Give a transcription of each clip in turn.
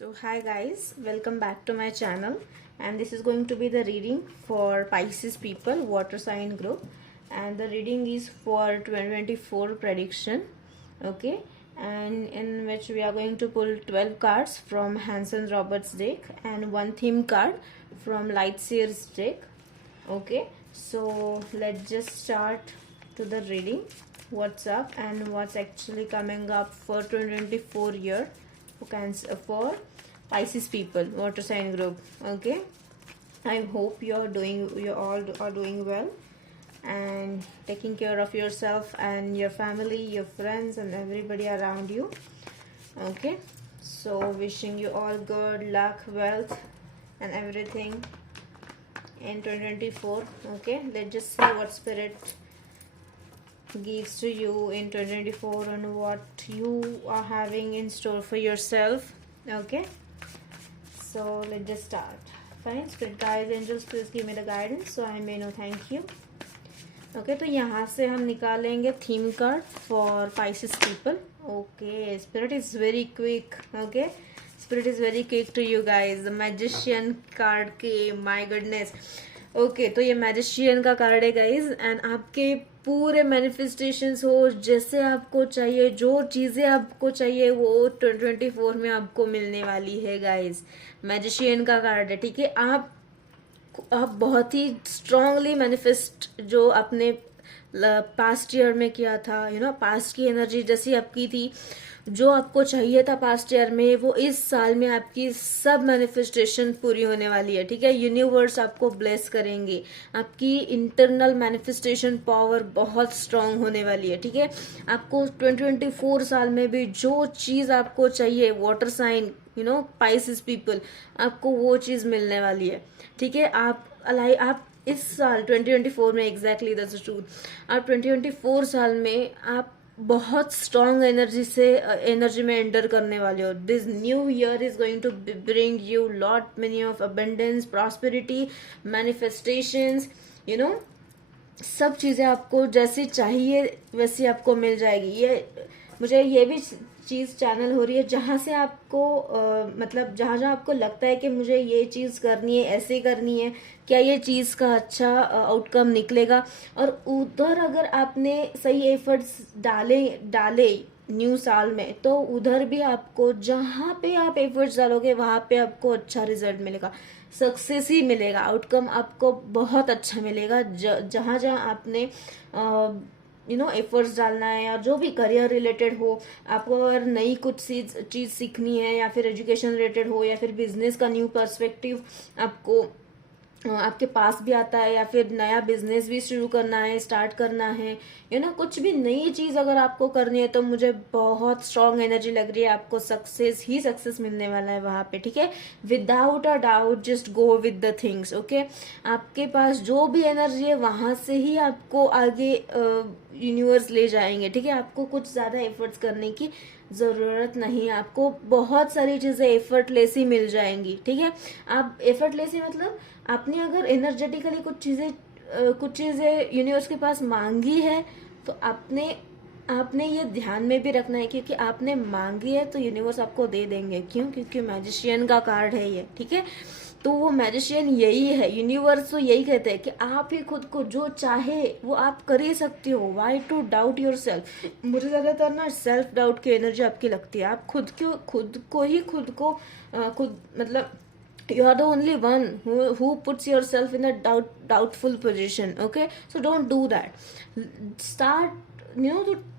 So hi guys, welcome back to my channel, and this is going to be the reading for Pisces people, water sign group, and the reading is for 2024 prediction. Okay, and in which we are going to pull 12 cards from Hanson Roberts deck and one theme card from Lightseer's deck. Okay, so let's just start to the reading. What's up and what's actually coming up for 2024 year for Pisces people, water sign group. Okay, I hope you all are doing well and taking care of yourself and your family, your friends, and everybody around you. Okay, so wishing you all good luck, wealth, and everything in 2024. Okay, let's just see what spirit gives to you in 2024 and what you are having in store for yourself. Okay, so let's just start. Fine, spirit guides, angels, please give me the guidance so I may know. Thank you. Okay तो यहाँ से हम निकालेंगे theme card for Pisces people. Okay, spirit is very quick. Okay, spirit is very quick to you guys. Magician card के, my goodness. Okay, तो ये magician का card है गाइज, एंड आपके पूरे मैनिफेस्टेशंस हो जैसे आपको चाहिए, जो चीजें आपको चाहिए वो 2024 में आपको मिलने वाली है गाइज. मैजिशियन का कार्ड है, ठीक है. आप बहुत ही स्ट्रांगली मैनिफेस्ट जो आपने पास्ट ईयर में किया था, पास्ट की एनर्जी जैसी आपकी थी, जो आपको चाहिए था पास्ट ईयर में, वो इस साल में आपकी सब मैनिफेस्टेशन पूरी होने वाली है. ठीक है, यूनिवर्स आपको ब्लेस करेंगे. आपकी इंटरनल मैनिफेस्टेशन पावर बहुत स्ट्रांग होने वाली है. ठीक है, आपको 2024 साल में भी जो चीज आपको चाहिए, वाटर साइन पाइसेस पीपल, आपको वो चीज मिलने वाली है. ठीक है, आप इस साल 2024 में एग्जैक्टली दैट्स ट्रूथ. आप 2024 साल में आप बहुत स्ट्रॉन्ग एनर्जी में एंटर करने वाले हो. This new year is going to bring you lot many of abundance, prosperity, manifestations. सब चीजें आपको जैसी चाहिए वैसी आपको मिल जाएगी. मुझे ये भी चीज चैनल हो रही है जहां से आपको मतलब जहां आपको लगता है कि मुझे ये चीज करनी है, ऐसे करनी है, क्या ये चीज का अच्छा आउटकम निकलेगा. और उधर अगर आपने सही एफर्ट्स डाले न्यू साल में, तो उधर भी आपको जहां पे आप एफर्ट्स डालोगे वहां पे आपको अच्छा रिजल्ट मिलेगा, सक्सेस ही मिलेगा. आउटकम आपको बहुत अच्छा मिलेगा. जहां जहां आपने एफर्ट्स डालना है, या जो भी करियर रिलेटेड हो, आपको अगर नई कुछ चीज सीखनी है, या फिर एजुकेशन रिलेटेड हो, या फिर बिजनेस का न्यू पर्सपेक्टिव आपको आपके पास भी आता है, या फिर नया बिजनेस भी शुरू करना है, स्टार्ट करना है, कुछ भी नई चीज अगर आपको करनी है, तो मुझे बहुत स्ट्रांग एनर्जी लग रही है आपको सक्सेस मिलने वाला है वहां पे. ठीक है, without a doubt just go with the things. Okay, आपके पास जो भी एनर्जी है वहां से ही आपको आगे यूनिवर्स ले जाएंगे. ठीक है, आपको कुछ ज्यादा एफर्ट्स करने की जरूरत नहीं है. आपको बहुत सारी चीजें एफर्टलेस ही मिल जाएंगी. ठीक है, आप एफर्टलेस ही मतलब आपने अगर एनर्जेटिकली कुछ चीजें यूनिवर्स के पास मांगी है, तो आपने ये ध्यान में भी रखना है, क्योंकि आपने मांगी है तो यूनिवर्स आपको दे देंगे. क्यों? क्योंकि मैजिशियन का कार्ड है ये. ठीक है, तो वो मैजिशियन यही है. यूनिवर्स तो यही कहते हैं कि आप ही खुद को जो चाहे वो आप कर ही सकते हो. Why to doubt yourself. मुझे ज्यादातर ना सेल्फ डाउट की एनर्जी आपकी लगती है. आप खुद को मतलब you are the only one who puts yourself in a doubtful position. Okay, so don't do that. Start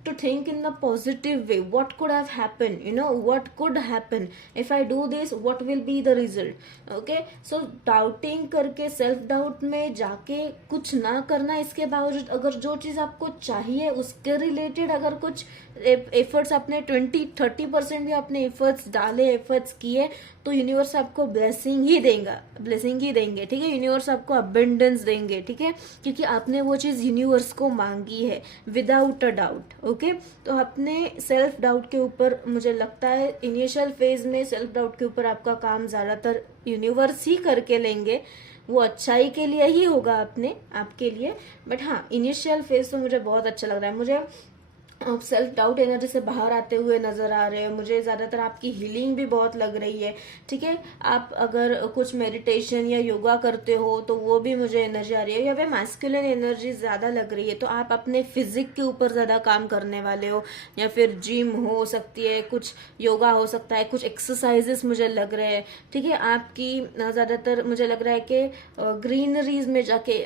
to think in a positive way. What could have happened? What could happen if I do this? What will be the result? Okay, so doubting करके self doubt में जाके कुछ ना करना. इसके बावजूद अगर जो चीज आपको चाहिए उसके रिलेटेड अगर कुछ एफर्ट्स आपने 20-30% भी आपने एफर्ट्स डाले, एफर्ट्स किए, तो यूनिवर्स आपको ब्लेसिंग ही देंगे. ठीक है, यूनिवर्स आपको अबंडेंस देंगे. ठीक है, क्योंकि आपने वो चीज यूनिवर्स को मांगी है विदाउट अ डाउट. ओके, तो अपने सेल्फ डाउट के ऊपर मुझे लगता है इनिशियल फेज में सेल्फ डाउट के ऊपर आपका काम ज्यादातर यूनिवर्स ही करके लेंगे. वो अच्छाई के लिए ही होगा आपके लिए. बट हाँ, इनिशियल फेज तो मुझे बहुत अच्छा लग रहा है. मुझे आप सेल्फ डाउट एनर्जी से बाहर आते हुए नजर आ रहे हो। मुझे ज्यादातर आपकी हीलिंग भी बहुत लग रही है, ठीक है। आप अगर कुछ मेडिटेशन या योगा करते हो तो वो भी मुझे एनर्जी आ रही है। या फिर मैस्कुलिन एनर्जी ज्यादा लग रही है, तो आप अपने फिजिक के ऊपर ज्यादा काम करने वाले हो, या फिर जिम हो सकती है, कुछ योगा हो सकता है, कुछ एक्सरसाइजेस मुझे लग रहे हैं, ठीक है। आपकी ज्यादातर मुझे लग रहा है कि ग्रीनरीज में जाके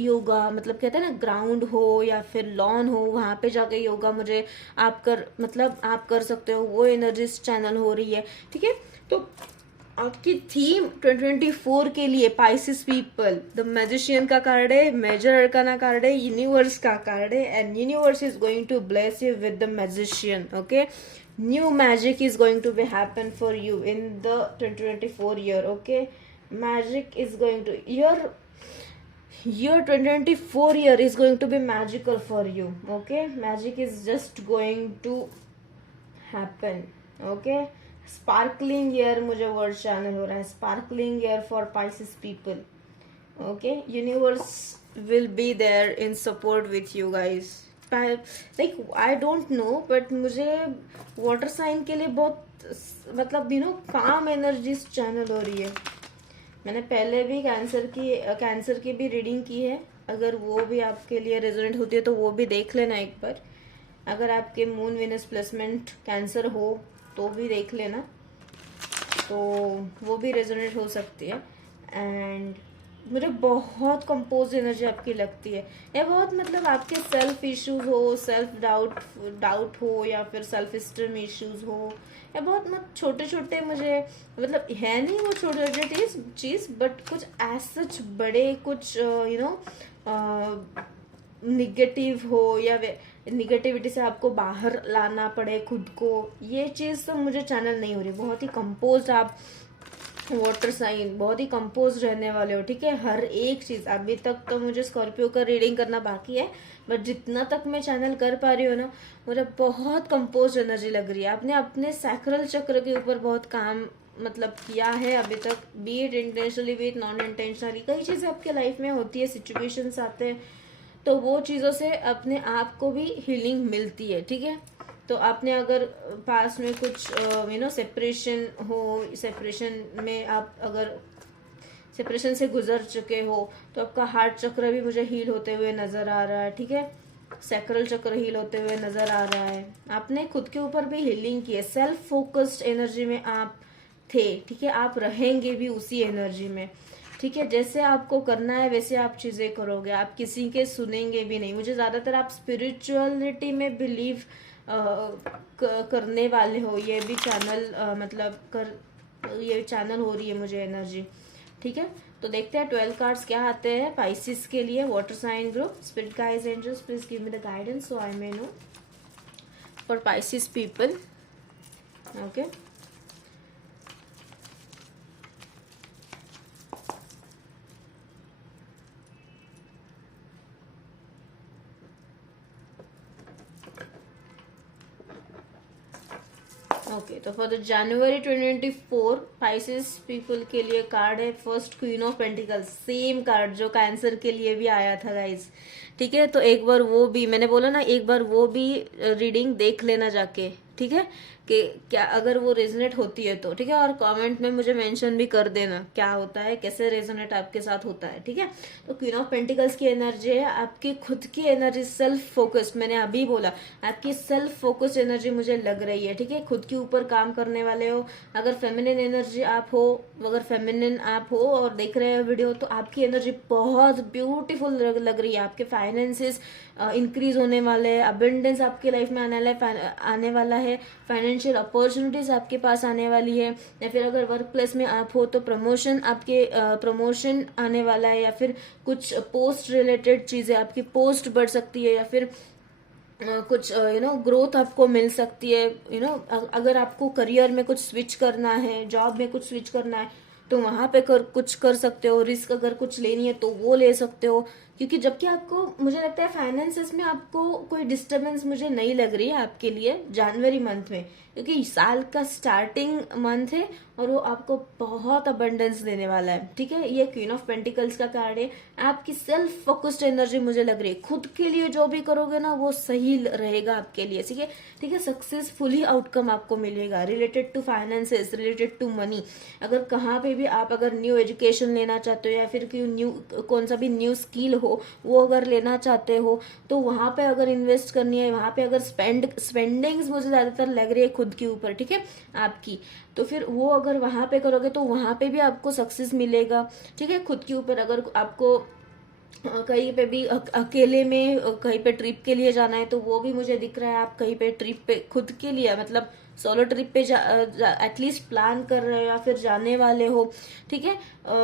योगा, मतलब कहते हैं ना ग्राउंड हो या फिर लॉन हो, वहां पे जाके योगा मुझे आप कर सकते हो। वो एनर्जीज चैनल हो रही है, ठीक है। तो आपकी थीम 2024 के लिए पाइसिस पीपल, द मैजिशियन का कार्ड है, मेजर अरकाना कार्ड है, यूनिवर्स का कार्ड है, and universe is going to bless you with the magician, okay. New magic is going to be happen for you in the 2024 year, okay. Magic is going to your 2024 year is going to be magical for you, okay. Magic is just going to happen, okay. Sparkling year मुझे word channel हो रहा है, sparkling year for Pisces people, okay. Universe will be there in support with you guys. like I don't know, but मुझे water sign के लिए बहुत मतलब काम एनर्जीज चैनल हो रही है। मैंने पहले भी कैंसर की भी रीडिंग की है, अगर वो भी आपके लिए रेजोनेट होती है तो वो भी देख लेना एक बार। अगर आपके मून विनस प्लेसमेंट कैंसर हो तो भी देख लेना, तो वो भी रेजोनेट हो सकती है। एंड मुझे बहुत कंपोज एनर्जी आपकी लगती है। ये बहुत मतलब आपके सेल्फ इश्यूज हो, सेल्फ डाउट हो, या फिर सेल्फ स्टीम इश्यूज हो, या बहुत छोटे छोटे मुझे मतलब है नहीं वो छोटे छोटे चीज, बट कुछ एज सच बड़े कुछ निगेटिव हो, या निगेटिविटी से आपको बाहर लाना पड़े खुद को, ये चीज तो मुझे चैनल नहीं हो रही। बहुत ही कंपोज आप वाटर साइन, बहुत ही कंपोज रहने वाले हो, ठीक है। हर एक चीज, अभी तक तो मुझे स्कॉर्पियो का रीडिंग करना बाकी है, बट जितना तक मैं चैनल कर पा रही हूँ ना, मुझे बहुत कंपोज एनर्जी लग रही है। आपने अपने सैक्रल चक्र के ऊपर बहुत काम मतलब किया है अभी तक, B it intentionally B it non intentionally. कई चीजें आपके लाइफ में होती है, सिचुएशंस आते हैं, तो वो चीजों से अपने आप को भी हीलिंग मिलती है, ठीक है। तो आपने अगर पास में कुछ सेपरेशन हो, सेपरेशन में आप अगर सेपरेशन से गुजर चुके हो, तो आपका हार्ट चक्र भी मुझे हील होते हुए नजर आ रहा है, ठीक है। सैक्रल चक्र हील होते हुए नजर आ रहा है। आपने खुद के ऊपर भी हीलिंग की है, सेल्फ फोकस्ड एनर्जी में आप थे, ठीक है। आप रहेंगे भी उसी एनर्जी में, ठीक है। जैसे आपको करना है वैसे आप चीजें करोगे, आप किसी के सुनेंगे भी नहीं। मुझे ज्यादातर आप स्पिरिचुअलिटी में बिलीव करने वाले हो, ये भी चैनल ये चैनल हो रही है मुझे एनर्जी, ठीक है। तो देखते हैं 12 कार्ड्स क्या आते हैं पाइसिस के लिए, water sign group. Spirit guides angels please give me the guidance so I may know for Pisces people, okay. Okay, तो for the January 2024 Pisces people के लिए कार्ड है first queen of pentacles, same card जो cancer के लिए भी आया था गाइस, ठीक है। तो एक बार वो भी मैंने बोला ना, एक बार वो भी रीडिंग देख लेना जाके, ठीक है, कि क्या अगर वो रेजोनेट होती है तो, ठीक है। और कमेंट में मुझे मेंशन भी कर देना क्या होता है, कैसे रेजोनेट आपके साथ होता है, ठीक है। तो क्वीन ऑफ पेंटिकल्स की एनर्जी है आपकी खुद की एनर्जी, सेल्फ फोकस्ड, मैंने अभी बोला आपकी सेल्फ फोकस्ड एनर्जी मुझे लग रही है, ठीक है। खुद के ऊपर काम करने वाले हो, अगर फेमिनिन एनर्जी आप हो, अगर फेमिनिन आप हो और देख रहे हो वीडियो, तो आपकी एनर्जी बहुत ब्यूटीफुल लग रही है। आपके फाइनेंसेस इंक्रीज होने वाले हैं, अबेंडेंस आपके लाइफ में आने वाला है, फाइनेंशियल अपॉर्चुनिटीज आपके पास आने वाली है, या फिर अगर वर्क प्लेस में आप हो तो प्रमोशन, आपके प्रमोशन आने वाला है, या फिर कुछ पोस्ट रिलेटेड चीजें, आपकी पोस्ट बढ़ सकती है, या फिर कुछ ग्रोथ आपको मिल सकती है। अगर आपको करियर में कुछ स्विच करना है, जॉब में कुछ स्विच करना है, तो वहां पे कुछ कर सकते हो। रिस्क अगर कुछ लेनी है तो वो ले सकते हो, क्योंकि जबकि आपको मुझे लगता है फाइनेंसेस में आपको कोई डिस्टरबेंस मुझे नहीं लग रही है आपके लिए जनवरी मंथ में, क्योंकि साल का स्टार्टिंग मंथ है और वो आपको बहुत अबंडेंस देने वाला है। ठीक है, ये क्वीन ऑफ पेंटिकल्स का कार्ड है। आपकी सेल्फ फोकस्ड एनर्जी मुझे लग रही है, खुद के लिए जो भी करोगे ना वो सही रहेगा आपके लिए। ठीक है, ठीक है, सक्सेसफुली आउटकम आपको मिलेगा related to finances, related to money. अगर कहाँ पे भी आप अगर न्यू एजुकेशन लेना चाहते हो या फिर न्यू कौन सा भी न्यू स्किल हो वो अगर लेना चाहते हो तो वहां पे अगर इन्वेस्ट करनी है, वहां पे अगर स्पेंडिंग्स मुझे ज्यादातर लग रही है खुद के ऊपर, ठीक है, आपकी, तो फिर वो अगर वहां पे करोगे तो वहां पे भी आपको सक्सेस मिलेगा। ठीक है, खुद के ऊपर अगर आपको कहीं पे भी अकेले में कहीं पे ट्रिप के लिए जाना है तो वो भी मुझे दिख रहा है। आप कहीं पे ट्रिप पे खुद के लिए मतलब सोलो ट्रिप पे एटलीस्ट प्लान कर रहे हो या फिर जाने वाले हो। ठीक है,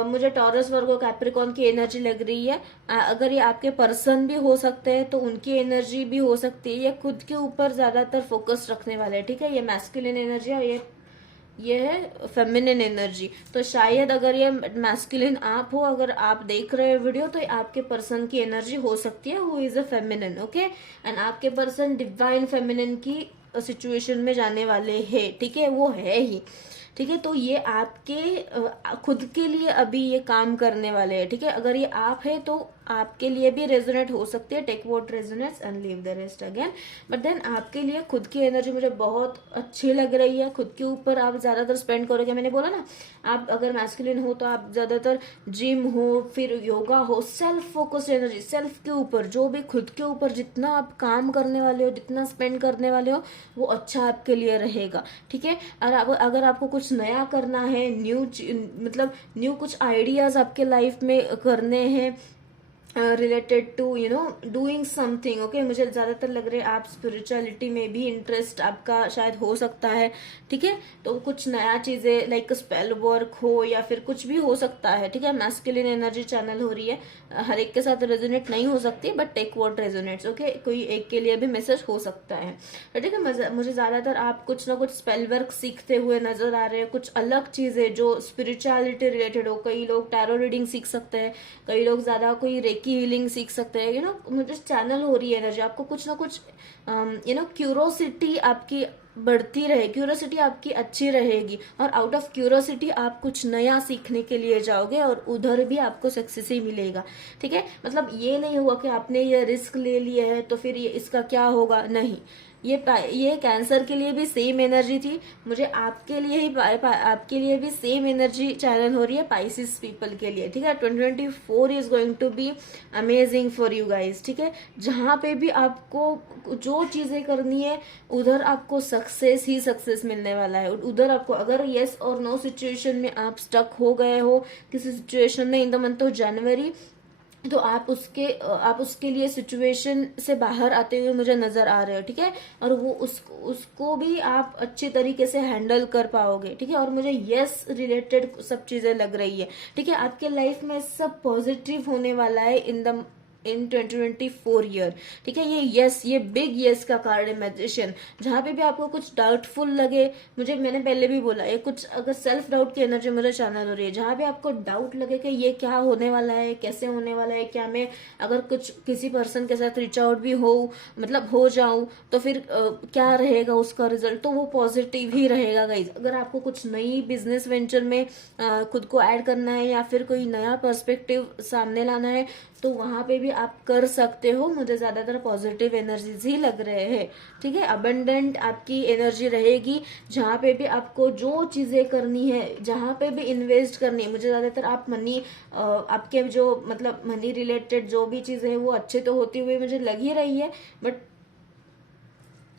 मुझे टॉरस वर्गो कैप्रिकॉर्न की एनर्जी लग रही है। अगर ये आपके पर्सन भी हो सकते हैं तो उनकी एनर्जी भी हो सकती है। ये खुद के ऊपर ज्यादातर फोकस रखने वाले हैं। ठीक है, ये मैस्कुलिन एनर्जी है, ये है फेमिनिन एनर्जी। तो शायद अगर ये मैस्कुलिन आप हो, अगर आप देख रहे हो वीडियो, तो आपके पर्सन की एनर्जी हो सकती है who is a feminine. Okay, and आपके पर्सन डिवाइन फेमिनिन की सिचुएशन में जाने वाले हैं। ठीक है, वो है ही। ठीक है, तो ये आपके खुद के लिए अभी ये काम करने वाले हैं। ठीक है, अगर ये आप है तो आपके लिए भी रेजोनेट हो सकती है। Take what resonates and leave the rest again. But then आपके लिए खुद की एनर्जी मुझे बहुत अच्छी लग रही है। खुद के ऊपर आप ज्यादातर स्पेंड करोगे। मैंने बोला ना, आप अगर मैस्कुलिन हो तो आप ज्यादातर जिम हो, फिर योगा हो, सेल्फ फोकस्ड एनर्जी, सेल्फ के ऊपर जो भी खुद के ऊपर जितना आप काम करने वाले हो, जितना स्पेंड करने वाले हो, वो अच्छा आपके लिए रहेगा। ठीक है, और अगर आपको कुछ नया करना है, मतलब न्यू कुछ आइडियाज आपके लाइफ में करने हैं related to you know doing something. Okay, मुझे ज्यादातर लग रहा है आप स्पिरिचुअलिटी में भी इंटरेस्ट आपका शायद हो सकता है। ठीक है, तो कुछ नया चीजें लाइक स्पेल वर्क हो या फिर कुछ भी हो सकता है। ठीक है, मैस्कुलिन एनर्जी चैनल हो रही है। हर एक के साथ रेजोनेट नहीं हो सकती, but take what resonates. Okay, कोई एक के लिए भी मैसेज हो सकता है। ठीक है, मुझे ज्यादातर आप कुछ ना कुछ स्पेल वर्क सीखते हुए नजर आ रहे हैं, कुछ अलग चीजें जो स्पिरिचुअलिटी रिलेटेड हो। कई लोग टैरो रीडिंग सीख सकते हैं, कई लोग ज्यादा कोई की हीलिंग सीख सकते हैं। मुझे चैनल हो रही है एनर्जी। आपको कुछ ना कुछ क्यूरोसिटी आपकी बढ़ती रहे, क्यूरोसिटी आपकी अच्छी रहेगी, और आउट ऑफ क्यूरोसिटी आप कुछ नया सीखने के लिए जाओगे और उधर भी आपको सक्सेस ही मिलेगा। ठीक है, मतलब ये नहीं हुआ कि आपने ये रिस्क ले लिया है तो फिर ये इसका क्या होगा, नहीं। ये कैंसर के लिए भी सेम एनर्जी थी। मुझे आपके लिए ही आपके लिए भी सेम एनर्जी चैनल हो रही है पाइसिस पीपल के लिए। ठीक है, 2024 is going to be amazing for you guys. ठीक है, जहां पे भी आपको जो चीजें करनी है उधर आपको सक्सेस ही सक्सेस मिलने वाला है। उधर आपको अगर येस और नो सिचुएशन में आप स्टक हो गए हो किसी सिचुएशन में इन द मंथ ऑफ जनवरी, तो आप उसके लिए सिचुएशन से बाहर आते हुए मुझे नजर आ रहे हो। ठीक है, और वो उसको भी आप अच्छी तरीके से हैंडल कर पाओगे। ठीक है, और मुझे यस रिलेटेड सब चीजें लग रही है। ठीक है, आपके लाइफ में सब पॉजिटिव होने वाला है इन 2024 ईयर। ठीक है, ये बिग यस का कार्ड है मैजिशियन। जहां पे भी आपको कुछ डाउटफुल लगे, मैंने पहले भी बोला, ये कुछ अगर सेल्फ डाउट की एनर्जी मुझे चैनल हो रही है, जहां भी आपको डाउट लगे कि ये क्या होने वाला है, कैसे होने वाला है, क्या मैं अगर कुछ किसी पर्सन के साथ रीच आउट भी हो जाऊं तो फिर क्या रहेगा उसका रिजल्ट, तो वो पॉजिटिव ही रहेगा गाइज। अगर आपको कुछ नई बिजनेस वेंचर में खुद को ऐड करना है या फिर कोई नया पर्सपेक्टिव सामने लाना है तो वहां पे भी आप कर सकते हो। मुझे ज्यादातर पॉजिटिव एनर्जीज ही लग रहे हैं। ठीक है, अबंडेंट आपकी एनर्जी रहेगी। जहां पे भी आपको जो चीजें करनी है, जहां पे भी इन्वेस्ट करनी है, मुझे ज्यादातर आप आपके जो मतलब मनी रिलेटेड जो भी चीजें है वो अच्छे तो होती हुई मुझे लग ही रही है। बट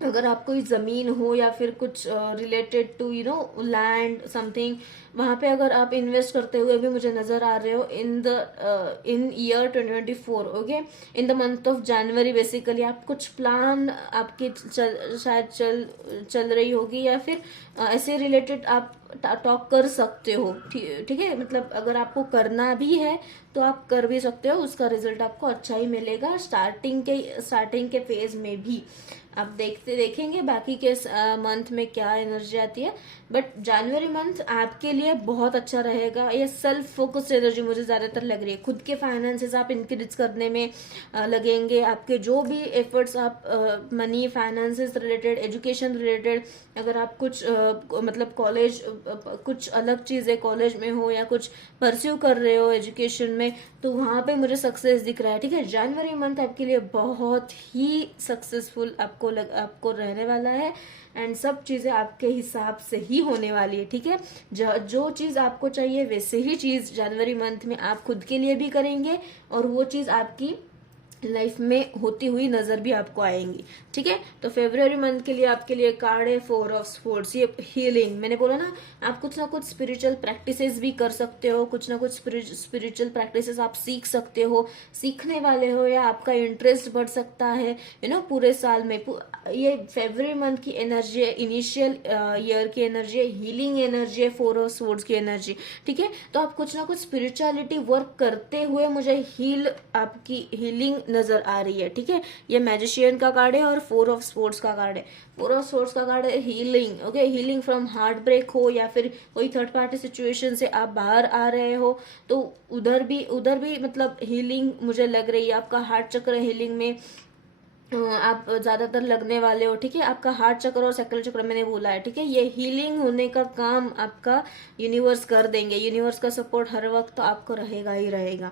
अगर आप कोई जमीन हो या फिर कुछ रिलेटेड टू लैंड समथिंग, वहां पे अगर आप इन्वेस्ट करते हुए भी मुझे नजर आ रहे हो in year 2024। Okay, in the month of January basically आप कुछ प्लान आपकी शायद चल रही होगी, या फिर ऐसे रिलेटेड आप टॉक कर सकते हो, ठीक है। मतलब अगर आपको करना भी है तो आप कर भी सकते हो, उसका रिजल्ट आपको अच्छा ही मिलेगा स्टार्टिंग के फेज में भी। आप देखेंगे बाकी के मंथ में क्या एनर्जी आती है, बट जनवरी मंथ आपके लिए बहुत अच्छा रहेगा। ये सेल्फ फोकस्ड एनर्जी मुझे ज्यादातर लग रही है। खुद के फाइनेंसेस आप इंक्रीज करने में लगेंगे। आपके जो भी एफर्ट्स आप money, finances related, education related, अगर आप कुछ मतलब कॉलेज, कुछ अलग चीजें कॉलेज में हो या कुछ परस्यू कर रहे हो एजुकेशन में, तो वहां पे मुझे सक्सेस दिख रहा है, ठीक है। जनवरी मंथ आपके लिए बहुत ही सक्सेसफुल आपको रहने वाला है, एंड सब चीजें आपके हिसाब से ही होने वाली है, ठीक है। जो चीज आपको चाहिए वैसे ही चीज जनवरी मंथ में आप खुद के लिए भी करेंगे, और वो चीज आपकी लाइफ में होती हुई नजर भी आपको आएंगी, ठीक है। तो फेब्रुअरी मंथ के लिए आपके लिए कार्ड है 4 ऑफ स्वॉर्ड्स। ये हीलिंग, मैंने बोला ना, आप कुछ ना कुछ स्पिरिचुअल प्रैक्टिसेस भी कर सकते हो, कुछ ना कुछ स्पिरिचुअल प्रैक्टिसेस आप सीख सकते हो, सीखने वाले हो, या आपका इंटरेस्ट बढ़ सकता है, पूरे साल में। ये फेब्रुअरी मंथ की एनर्जी है, इनिशियल ईयर की एनर्जी है, हीलिंग एनर्जी है, 4 ऑफ स्वॉर्ड्स की एनर्जी, ठीक है। तो आप कुछ ना कुछ स्पिरिचुअलिटी वर्क करते हुए मुझे आपकी हीलिंग नजर आ रही है, ठीक है। ये मैजिशियन का कार्ड है और 4 ऑफ स्वॉर्ड्स का कार्ड है। 4 ऑफ स्वॉर्ड्स का कार्ड है healing, okay. Healing from heartbreak हो, या फिर कोई थर्ड पार्टी सिचुएशन से आप बाहर आ रहे हो, तो उधर भी मतलब हीलिंग मुझे लग रही है। आपका हार्ट चक्र हीलिंग में आप ज्यादातर लगने वाले हो, ठीक है। आपका हार्ट चक्र और सैक्रल चक्र मैंने बोला है, ठीक है। ये हीलिंग होने का काम आपका यूनिवर्स कर देंगे। यूनिवर्स का सपोर्ट हर वक्त आपको रहेगा ही रहेगा,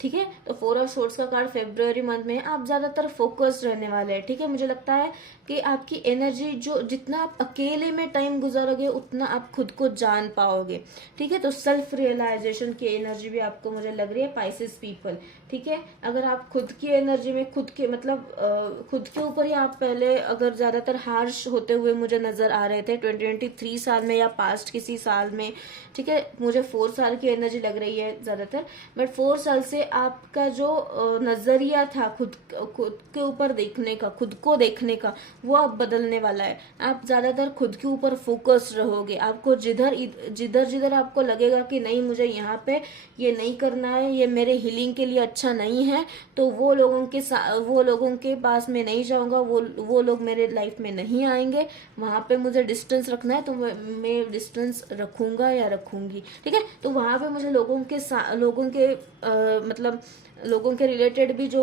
ठीक है। तो 4 ऑफ स्वॉर्ड्स का कार्ड फेब्रुअरी मंथ में आप ज्यादातर फोकस्ड रहने वाले हैं, ठीक है। मुझे लगता है कि आपकी एनर्जी, जो जितना आप अकेले में टाइम गुजारोगे उतना आप खुद को जान पाओगे, ठीक है। तो सेल्फ रियलाइजेशन की एनर्जी भी आपको मुझे लग रही है पाइसेस पीपल, ठीक है। अगर आप खुद की एनर्जी में खुद के ऊपर ही आप पहले अगर ज्यादातर हार्श होते हुए मुझे नजर आ रहे थे 2023 साल में या पास्ट किसी साल में, ठीक है। मुझे 4 साल की एनर्जी लग रही है ज्यादातर, बट 4 साल से आपका जो नजरिया था खुद के ऊपर देखने का, खुद को देखने का, वो अब बदलने वाला है। आप ज्यादातर खुद के ऊपर फोकस रहोगे। आपको जिधर आपको लगेगा कि नहीं मुझे यहाँ पे ये नहीं करना है, ये मेरे हीलिंग के लिए अच्छा नहीं है, तो वो लोगों के पास में नहीं जाऊंगा, वो लोग मेरे लाइफ में नहीं आएंगे। वहां पे मुझे डिस्टेंस रखना है तो मैं डिस्टेंस रखूंगा या रखूंगी, ठीक है। तो वहां पे मुझे मतलब लोगों के रिलेटेड भी जो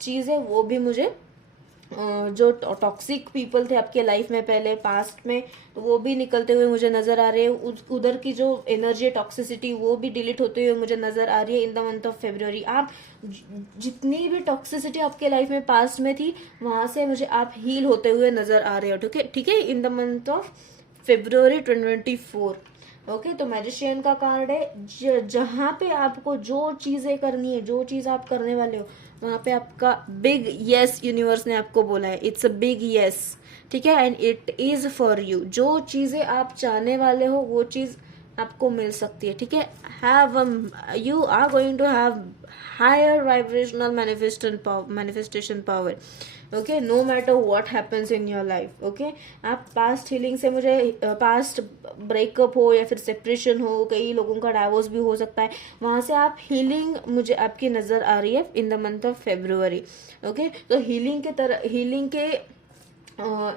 चीज है वो भी मुझे जो टॉक्सिक पीपल थे आपके लाइफ में पहले पास्ट में, तो वो भी निकलते हुए मुझे नजर आ रहे हैं। उधर की जो एनर्जी है टॉक्सिसिटी वो भी डिलीट होते हुए मुझे नजर आ रही है in the month of February. आप जितनी भी टॉक्सिसिटी आपके लाइफ में पास्ट में थी वहां से मुझे आप हील होते हुए नजर आ रहे हो, ठीक है, in the month of February 2024। Okay, तो मैजिशियन का कार्ड है जहां पे आपको जो चीजें करनी है, जो चीज आप करने वाले हो, वहां पे आपका बिग यस यूनिवर्स ने आपको बोला है, इट्स अ बिग यस, ठीक है, and it is for you. जो चीजें आप चाहने वाले हो वो चीज आपको मिल सकती है, ठीक है। You are going to have higher vibrational manifestation power, okay, no matter what happens in your life, okay. आप पास्ट हीलिंग से मुझे पास्ट ब्रेकअप हो या फिर सेपरेशन हो, कई लोगों का डाइवोर्स भी हो सकता है, वहां से आप हीलिंग मुझे आपकी नजर आ रही है in the month of February, okay. तो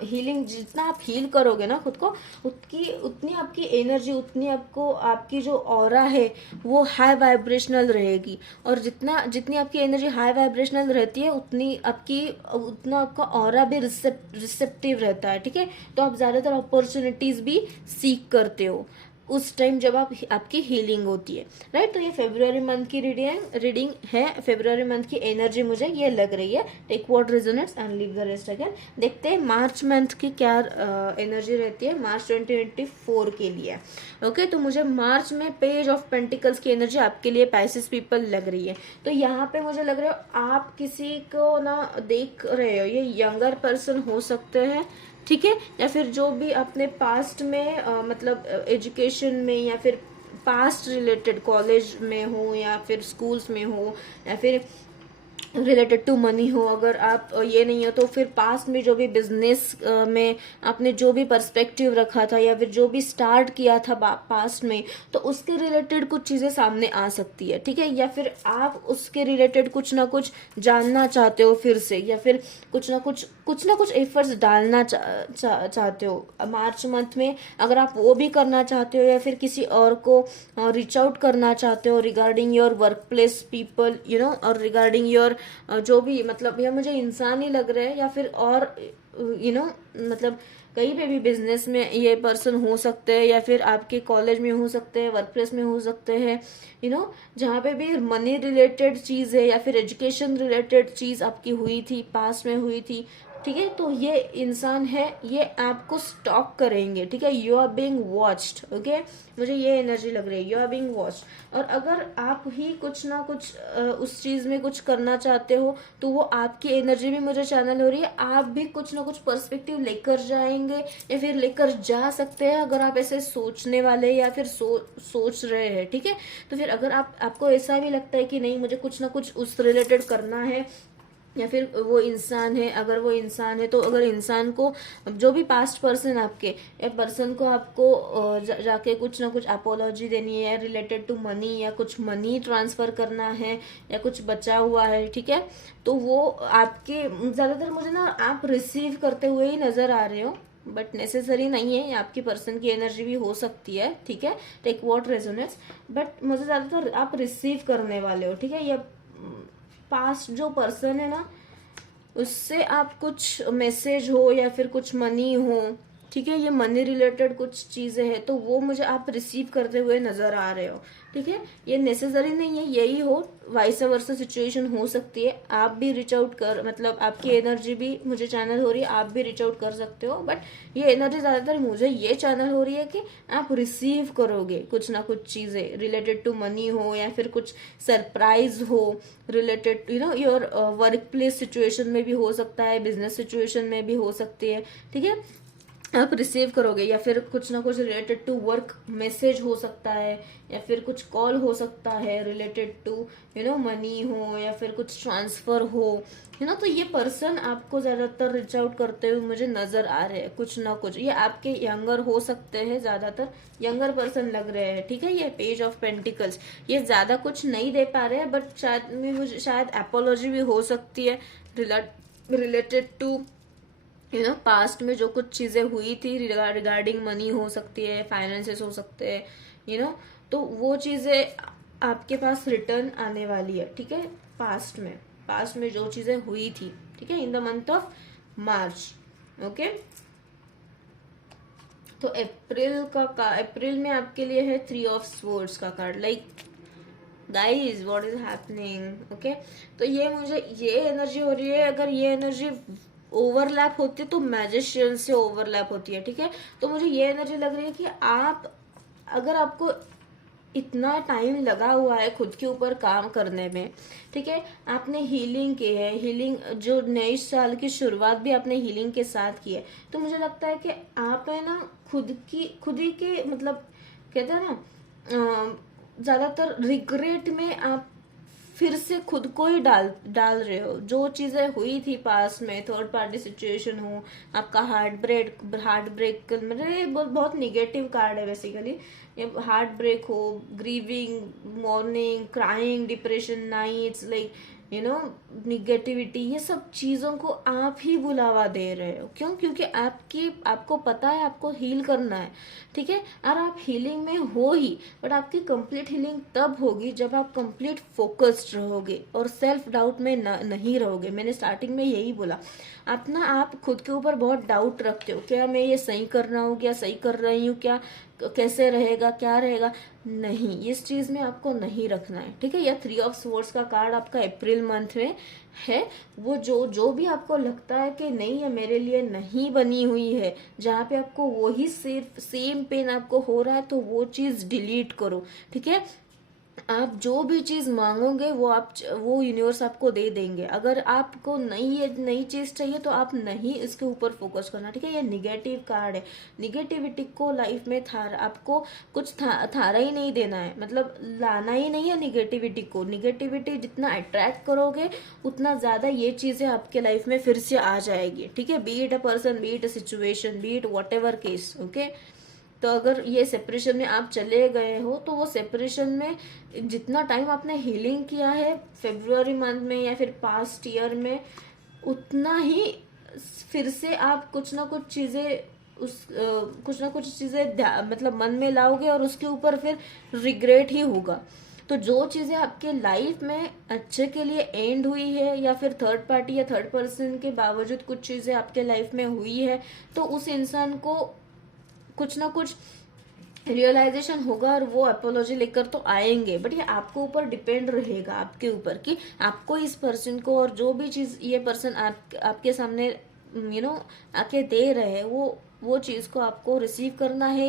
हीलिंग जितना आप हील करोगे ना खुद को, उतनी आपकी एनर्जी, उतनी आपकी जो ऑरा है वो हाई वाइब्रेशनल रहेगी, और जितनी आपकी एनर्जी हाई वाइब्रेशनल रहती है उतना आपका ऑरा भी रिसेप्टिव रहता है, ठीक है। तो आप ज्यादातर अपॉर्चुनिटीज भी सीख करते हो उस टाइम जब आपकी हीलिंग होती है, राइट। तो ये फेब्रुअरी मंथ की रीडिंग है। फेब्रुअरी मंथ की एनर्जी मुझे ये लग रही है। Take what resonates and leave the rest again. देखते हैं मार्च मंथ की क्या एनर्जी रहती है मार्च 2024 के लिए, ओके। तो मुझे मार्च में पेज ऑफ पेंटिकल्स की एनर्जी आपके लिए पाइसेस पीपल लग रही है। तो यहाँ पे मुझे लग रहा है आप किसी को ना देख रहे हो, ये यंगर पर्सन हो सकते हैं, ठीक है, या फिर जो भी अपने पास्ट में मतलब एजुकेशन में या फिर पास्ट रिलेटेड कॉलेज में हो या फिर स्कूल्स में हो या फिर रिलेटेड टू मनी हो, अगर आप ये नहीं हो तो फिर पास्ट में जो भी बिजनेस में आपने जो भी पर्सपेक्टिव रखा था या फिर जो भी स्टार्ट किया था पास्ट में, तो उसके रिलेटेड कुछ चीजें सामने आ सकती है, ठीक है। या फिर आप उसके रिलेटेड कुछ ना कुछ जानना चाहते हो फिर से, या फिर कुछ ना कुछ एफर्ट्स डालना चाहते हो मार्च मंथ में। अगर आप वो भी करना चाहते हो या फिर किसी और को रीच आउट करना चाहते हो regarding your work place people, और रिगार्डिंग योर जो भी, मतलब या मुझे इंसान ही लग रहा है, या फिर और मतलब कहीं पे भी बिजनेस में ये पर्सन हो सकते हैं, या फिर आपके कॉलेज में हो सकते हैं, वर्क प्लेस में हो सकते हैं, जहाँ पे भी मनी रिलेटेड चीज है या फिर एजुकेशन रिलेटेड चीज आपकी हुई थी, पास्ट में हुई थी, ठीक है। तो ये इंसान है, ये आपको स्टॉक करेंगे, ठीक है। You are being watched, okay, मुझे ये एनर्जी लग रही है, यू आर बीइंग वॉच्ड। और अगर आप ही कुछ ना कुछ उस चीज में कुछ करना चाहते हो, तो वो आपकी एनर्जी भी मुझे चैनल हो रही है, आप भी कुछ ना कुछ पर्सपेक्टिव लेकर जाएंगे या फिर लेकर जा सकते हैं, अगर आप ऐसे सोचने वाले या फिर सोच रहे हैं, ठीक है। तो फिर अगर आपको ऐसा भी लगता है कि नहीं मुझे कुछ ना कुछ उस रिलेटेड करना है, या फिर वो इंसान है, अगर वो इंसान है तो अगर इंसान को जो भी पास्ट पर्सन आपके या पर्सन को आपको जाके कुछ ना कुछ अपोलॉजी देनी है रिलेटेड टू मनी, या कुछ मनी ट्रांसफर करना है, या कुछ बचा हुआ है, ठीक है। तो वो आपके ज्यादातर मुझे ना आप रिसीव करते हुए ही नजर आ रहे हो, बट नेसेसरी नहीं है, आपकी पर्सन की एनर्जी भी हो सकती है, ठीक है। टेक व्हाट रेजोनेट्स, बट मुझे ज्यादातर आप रिसीव करने वाले हो, ठीक है। ये पास्ट जो पर्सन है ना, उससे आप कुछ मैसेज हो या फिर कुछ मनी हो, ठीक है, ये मनी रिलेटेड कुछ चीजें हैं, तो वो मुझे आप रिसीव करते हुए नजर आ रहे हो, ठीक है। ये नेसेसरी नहीं है यही हो, वाइस वर्सा सिचुएशन हो सकती है, आप भी रीच आउट कर, मतलब आपकी एनर्जी भी मुझे चैनल हो रही है, आप भी रीच आउट कर सकते हो, बट ये एनर्जी ज्यादातर मुझे ये चैनल हो रही है कि आप रिसीव करोगे कुछ ना कुछ चीजें रिलेटेड टू मनी हो, या फिर कुछ सरप्राइज हो related your work place situation में भी हो सकता है, बिजनेस सिचुएशन में भी हो सकती है, ठीक है। आप रिसीव करोगे, या फिर कुछ ना कुछ रिलेटेड टू वर्क मैसेज हो सकता है, या फिर कुछ कॉल हो सकता है रिलेटेड टू मनी हो, या फिर कुछ ट्रांसफर हो, तो ये पर्सन आपको ज्यादातर रीच आउट करते हुए मुझे नजर आ रहे हैं कुछ ना कुछ। ये आपके यंगर हो सकते हैं, ज्यादातर यंगर पर्सन लग रहे हैं, ठीक है। ये पेज ऑफ पेंटिकल्स, ये ज्यादा कुछ नहीं दे पा रहे हैं, बट शायद एपोलॉजी भी हो सकती है रिलेटेड टू पास्ट में जो कुछ चीजें हुई थी रिगार्डिंग मनी हो सकती है, फाइनेंसेस हो सकते हैं, तो वो चीजें आपके पास रिटर्न आने वाली है, ठीक है। पास्ट में जो चीजें हुई थी, ठीक है, in the month of March, okay. तो अप्रैल में आपके लिए है 3 ऑफ स्वॉर्ड्स का card, like guys what is happening, okay. तो ये एनर्जी हो रही है, अगर ये एनर्जी ओवरलैप होती है तो मैजिशियन से ओवरलैप होती है, ठीक है। तो मुझे ये एनर्जी लग रही है कि अगर आपको इतना टाइम लगा हुआ है खुद के ऊपर काम करने में, ठीक है, आपने हीलिंग की है, हीलिंग जो नए साल की शुरुआत भी आपने हीलिंग के साथ की है, तो मुझे लगता है कि आप है ना खुद ही के, मतलब कहते हैं ना ज्यादातर रिग्रेट में आप फिर से खुद को ही डाल रहे हो। जो चीजें हुई थी पास में, थर्ड पार्टी सिचुएशन हो, आपका हार्ट ब्रेक मतलब बहुत निगेटिव कार्ड है बेसिकली। ये हार्ट ब्रेक हो, grieving, mourning, crying, depression nights, like negativity, ये सब चीजों को आप ही बुलावा दे रहे हो। क्यों? क्योंकि आपको पता है आपको हील करना है, ठीक है। और आप हीलिंग में हो ही, बट आपकी कंप्लीट हीलिंग तब होगी जब आप कंप्लीट फोकस्ड रहोगे और सेल्फ डाउट में नहीं रहोगे। मैंने स्टार्टिंग में यही बोला, आप खुद के ऊपर बहुत डाउट रखते हो, क्या मैं ये सही कर रहा हूँ, क्या सही कर रही हूँ, क्या कैसे रहेगा, क्या रहेगा, नहीं, इस चीज में आपको नहीं रखना है, ठीक है। या 3 ऑफ स्वॉर्ड्स का कार्ड आपका अप्रैल मंथ में है, वो जो भी आपको लगता है कि नहीं है मेरे लिए नहीं बनी हुई है, जहाँ पे आपको वही सिर्फ सेम पेन आपको हो रहा है, तो वो चीज डिलीट करो, ठीक है। आप जो भी चीज मांगोगे वो यूनिवर्स आपको दे देंगे। अगर आपको नई चीज चाहिए तो आप नहीं इसके ऊपर फोकस करना, ठीक है। ये निगेटिव कार्ड है, निगेटिविटी को लाइफ में आपको कुछ थारा ही नहीं देना है, मतलब लाना ही नहीं है निगेटिविटी को। निगेटिविटी जितना अट्रैक्ट करोगे उतना ज्यादा ये चीजें आपके लाइफ में फिर से आ जाएगी, ठीक है। B it a person, B it a situation, B it what ever case, okay. तो अगर ये सेपरेशन में आप चले गए हो तो वो सेपरेशन में जितना टाइम आपने हीलिंग किया है फेब्रुअरी मंथ में या फिर पास्ट ईयर में, उतना ही फिर से आप कुछ ना कुछ चीजें मतलब मन में लाओगे और उसके ऊपर फिर रिग्रेट ही होगा। तो जो चीजें आपके लाइफ में अच्छे के लिए एंड हुई है या फिर थर्ड पार्टी या थर्ड पर्सन के बावजूद कुछ चीजें आपके लाइफ में हुई है, तो उस इंसान को कुछ ना कुछ रियलाइजेशन होगा और वो अपोलॉजी लेकर तो आएंगे। बट ये आपके ऊपर डिपेंड रहेगा, आपके ऊपर कि आपको इस पर्सन को और जो भी चीज ये पर्सन आपके सामने आके दे रहे हैं वो चीज को आपको रिसीव करना है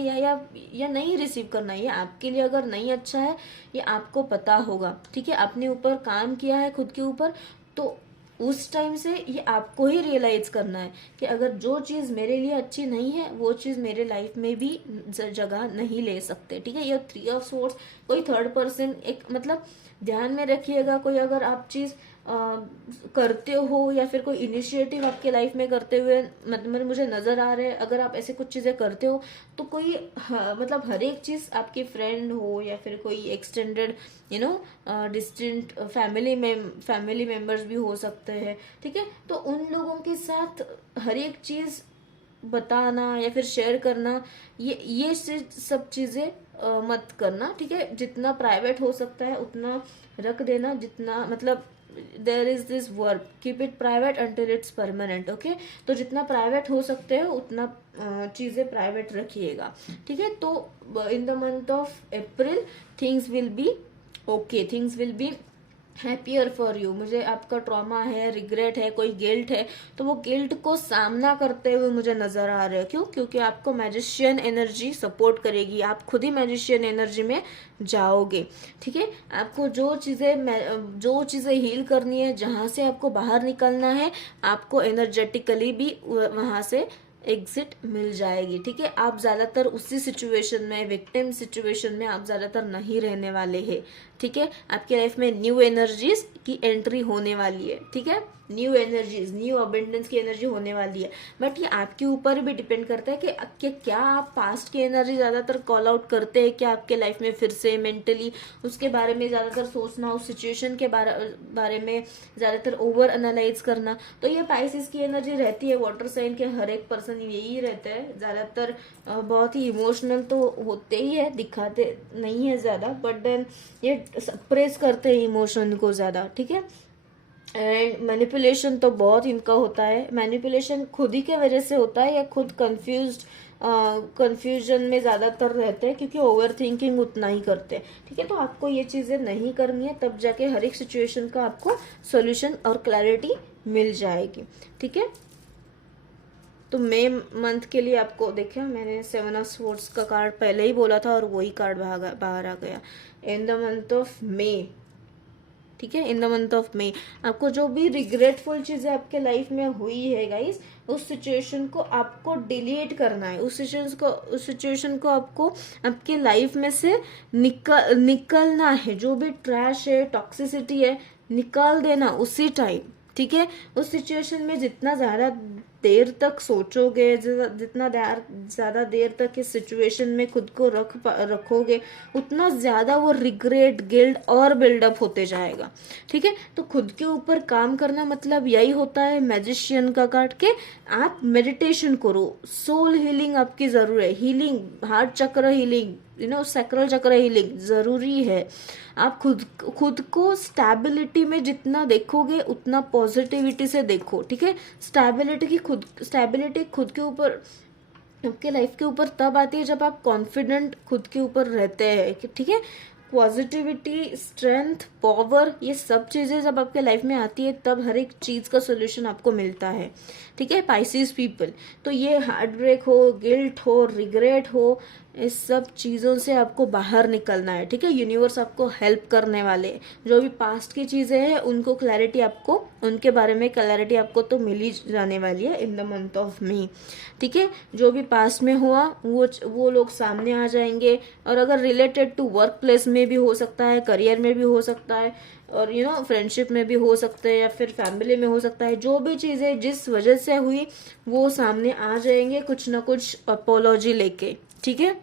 या नहीं रिसीव करना है। ये आपके लिए अगर नहीं अच्छा है ये आपको पता होगा, ठीक है। अपने ऊपर काम किया है खुद के ऊपर, तो उस टाइम से ये आपको ही रियलाइज करना है कि अगर जो चीज मेरे लिए अच्छी नहीं है वो चीज मेरे लाइफ में भी जगह नहीं ले सकते, ठीक है। ये 3 ऑफ सोर्ड्स, कोई थर्ड पर्सन, एक मतलब ध्यान में रखिएगा, कोई अगर आप चीज करते हो या फिर कोई इनिशिएटिव आपके लाइफ में करते हुए मतलब मुझे नजर आ रहे हैं, अगर आप ऐसे कुछ चीजें करते हो तो कोई मतलब हर एक चीज आपकी फ्रेंड हो या फिर कोई एक्सटेंडेड डिस्टेंट फैमिली मेंबर्स भी हो सकते हैं, ठीक है। तो उन लोगों के साथ हर एक चीज बताना या फिर शेयर करना, ये सब चीजें मत करना, ठीक है। जितना प्राइवेट हो सकता है उतना रख देना, जितना मतलब there is this verb, keep it private until it's permanent, okay. तो जितना प्राइवेट हो सकते हैं उतना चीजें प्राइवेट रखिएगा, ठीक है। तो इन the month of April things will be okay, things will be happier for you. मुझे आपका ट्रॉमा है, रिग्रेट है, कोई गिल्ट है, तो वो गिल्ट को सामना करते हुए मुझे नजर आ रहे हैं। क्यों? क्योंकि आपको मैजिशियन एनर्जी सपोर्ट करेगी, आप खुद ही मैजिशियन एनर्जी में जाओगे, ठीक है। आपको जो चीजें हील करनी है, जहां से आपको बाहर निकलना है, आपको एनर्जेटिकली भी वहां से एग्जिट मिल जाएगी, ठीक है। आप ज्यादातर उसी सिचुएशन में, विक्टिम सिचुएशन में आप ज्यादातर नहीं रहने वाले हैं, ठीक है। आपके लाइफ में न्यू एनर्जीज की एंट्री होने वाली है, ठीक है। न्यू एनर्जीज, न्यू अबेंडेंस की एनर्जी होने वाली है। बट ये आपके ऊपर भी डिपेंड करता है कि क्या आप पास्ट की एनर्जी ज्यादातर कॉल आउट करते हैं क्या आपके लाइफ में, फिर से मेंटली उसके बारे में ज्यादातर सोचना, उस सिचुएशन के बारे में ज्यादातर ओवर एनालाइज करना। तो ये पाइसेस की एनर्जी रहती है। वाटर साइन के हर एक पर्सन यही रहता है ज्यादातर, बहुत ही इमोशनल तो होते ही है, दिखाते नहीं है ज्यादा, बट देन ये सप्रेस करते हैं इमोशन को ज्यादा, ठीक है। एंड मैनिपुलेशन तो बहुत इनका होता है। मैनिपुलेशन खुद ही के वजह से होता है या खुद कंफ्यूजन में ज्यादातर रहते हैं क्योंकि ओवर थिंकिंग उतना ही करते हैं, ठीक है। तो आपको ये चीजें नहीं करनी है, तब जाके हर एक सिचुएशन का आपको सोल्यूशन और क्लैरिटी मिल जाएगी, ठीक है। तो मई मंथ के लिए आपको देखिए, मैंने 7 ऑफ स्वॉर्ड्स का कार्ड पहले ही बोला था और वही कार्ड बाहर आ गया। In the month of May, ठीक है, in the month of May आपको जो भी रिग्रेटफुल चीजें आपके लाइफ में हुई है गाइस, उस सिचुएशन को आपको डिलीट करना है। उस सिचुएशन को आपको आपके लाइफ में से निकलना है। जो भी ट्रैश है, टॉक्सिसिटी है, निकाल देना उसी टाइम, ठीक है। उस सिचुएशन में जितना ज्यादा देर तक सोचोगे, जितना ज्यादा देर तक इस सिचुएशन में खुद को रखोगे, उतना ज्यादा वो रिग्रेट, गिल्ट और बिल्डअप होते जाएगा, ठीक है। तो खुद के ऊपर काम करना मतलब यही होता है मैजिशियन का कार्ड के आप मेडिटेशन करो, सोल हीलिंग आपकी जरूरी है, हीलिंग, हार्ट चक्र हीलिंग, सैक्रल चक्र हीलिंग जरूरी है। आप खुद को स्टेबिलिटी में जितना देखोगे उतना पॉजिटिविटी से देखो, ठीक है। स्टेबिलिटी खुद के ऊपर, आपके लाइफ के ऊपर तब आती है जब आप कॉन्फिडेंट खुद के ऊपर रहते हैं, ठीक है। पॉजिटिविटी, स्ट्रेंथ, पावर, ये सब चीजें जब आपके लाइफ में आती है तब हर एक चीज का सोल्यूशन आपको मिलता है, ठीक है। पाइसेस पीपल, तो ये हार्ट ब्रेक हो, गिल्ट हो, रिग्रेट हो, इस सब चीज़ों से आपको बाहर निकलना है, ठीक है। यूनिवर्स आपको हेल्प करने वाले हैं। जो भी पास्ट की चीज़ें हैं उनको क्लैरिटी आपको, उनके बारे में क्लैरिटी आपको तो मिल ही जाने वाली है in the month of May, ठीक है। जो भी पास्ट में हुआ वो लोग सामने आ जाएंगे। और अगर रिलेटेड टू वर्क प्लेस में भी हो सकता है, करियर में भी हो सकता है, और फ्रेंडशिप में भी हो सकते हैं, या फिर फैमिली में हो सकता है। जो भी चीज़ें जिस वजह से हुई वो सामने आ जाएंगे कुछ ना कुछ अपोलॉजी लेके, ठीक है।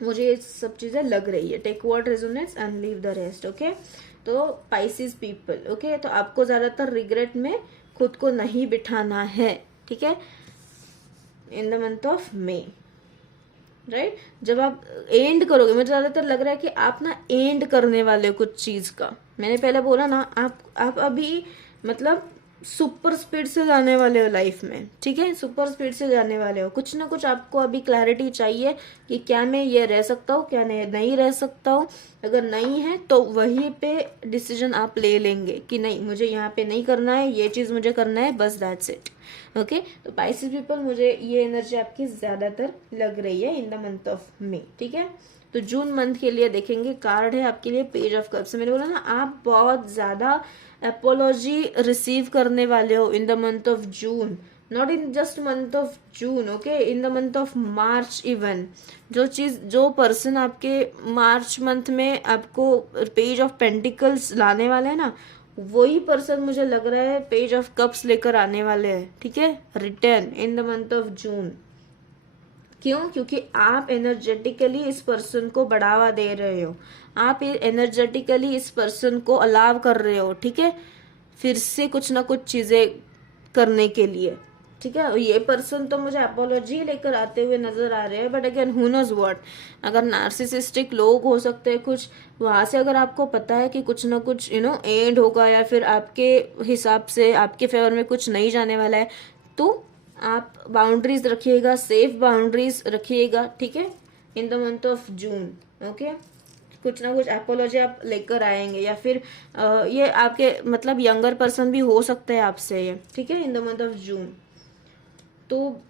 मुझे ये सब चीजें लग रही है। Take what resonates and leave the rest, okay. तो पाइसिस पीपल, ओके, तो आपको ज्यादातर रिग्रेट में खुद को नहीं बिठाना है, ठीक है, in the month of May, right. जब आप एंड करोगे, मुझे ज्यादातर लग रहा है कि आप ना एंड करने वाले हो कुछ चीज का। मैंने पहले बोला ना, आप अभी मतलब सुपर स्पीड से जाने वाले हो लाइफ में, ठीक है, सुपर स्पीड से जाने वाले हो। कुछ ना कुछ आपको अभी क्लैरिटी चाहिए कि क्या मैं ये रह सकता हूँ, क्या नहीं रह सकता हूँ। अगर नहीं है तो वहीं पे डिसीजन आप ले लेंगे कि नहीं, मुझे यहाँ पे नहीं करना है, ये चीज मुझे करना है, बस दैट्स इट, ओके। तो पाइसेस पीपल, मुझे ये एनर्जी आपकी ज्यादातर लग रही है in the month of May, ठीक है। तो जून मंथ के लिए देखेंगे, कार्ड है आपके लिए पेज ऑफ कप्स। मैंने बोला ना, आप बहुत ज्यादा अपोलॉजी रिसीव करने वाले हो इन the month of June, not in just month of June, okay, in the month of March even. जो पर्सन आपके मार्च मंथ में आपको पेज ऑफ पेंटिकल्स लाने वाले हैं ना, वही पर्सन मुझे लग रहा है पेज ऑफ कप्स लेकर आने वाले हैं, ठीक है, return in the month of June. क्यों? क्योंकि आप एनर्जेटिकली इस पर्सन को बढ़ावा दे रहे हो, आप एनर्जेटिकली इस पर्सन को अलाव कर रहे हो, ठीक है, फिर से कुछ ना कुछ चीजें करने के लिए, ठीक है। ये पर्सन तो मुझे अपोलॉजी लेकर आते हुए नजर आ रहे हैं, but again who knows what, अगर नार्सिसिस्टिक लोग हो सकते हैं कुछ, वहां से अगर आपको पता है कि कुछ ना कुछ एंड होगा, या फिर आपके हिसाब से आपके फेवर में कुछ नहीं जाने वाला है, तो आप बाउंड्रीज रखिएगा, सेफ बाउंड्रीज रखिएगा, ठीक है, in the month of June, okay. कुछ ना कुछ एपोलॉजी आप लेकर आएंगे, या फिर ये आपके मतलब यंगर पर्सन भी हो सकते हैं आपसे ये, ठीक है, in the month of June. तो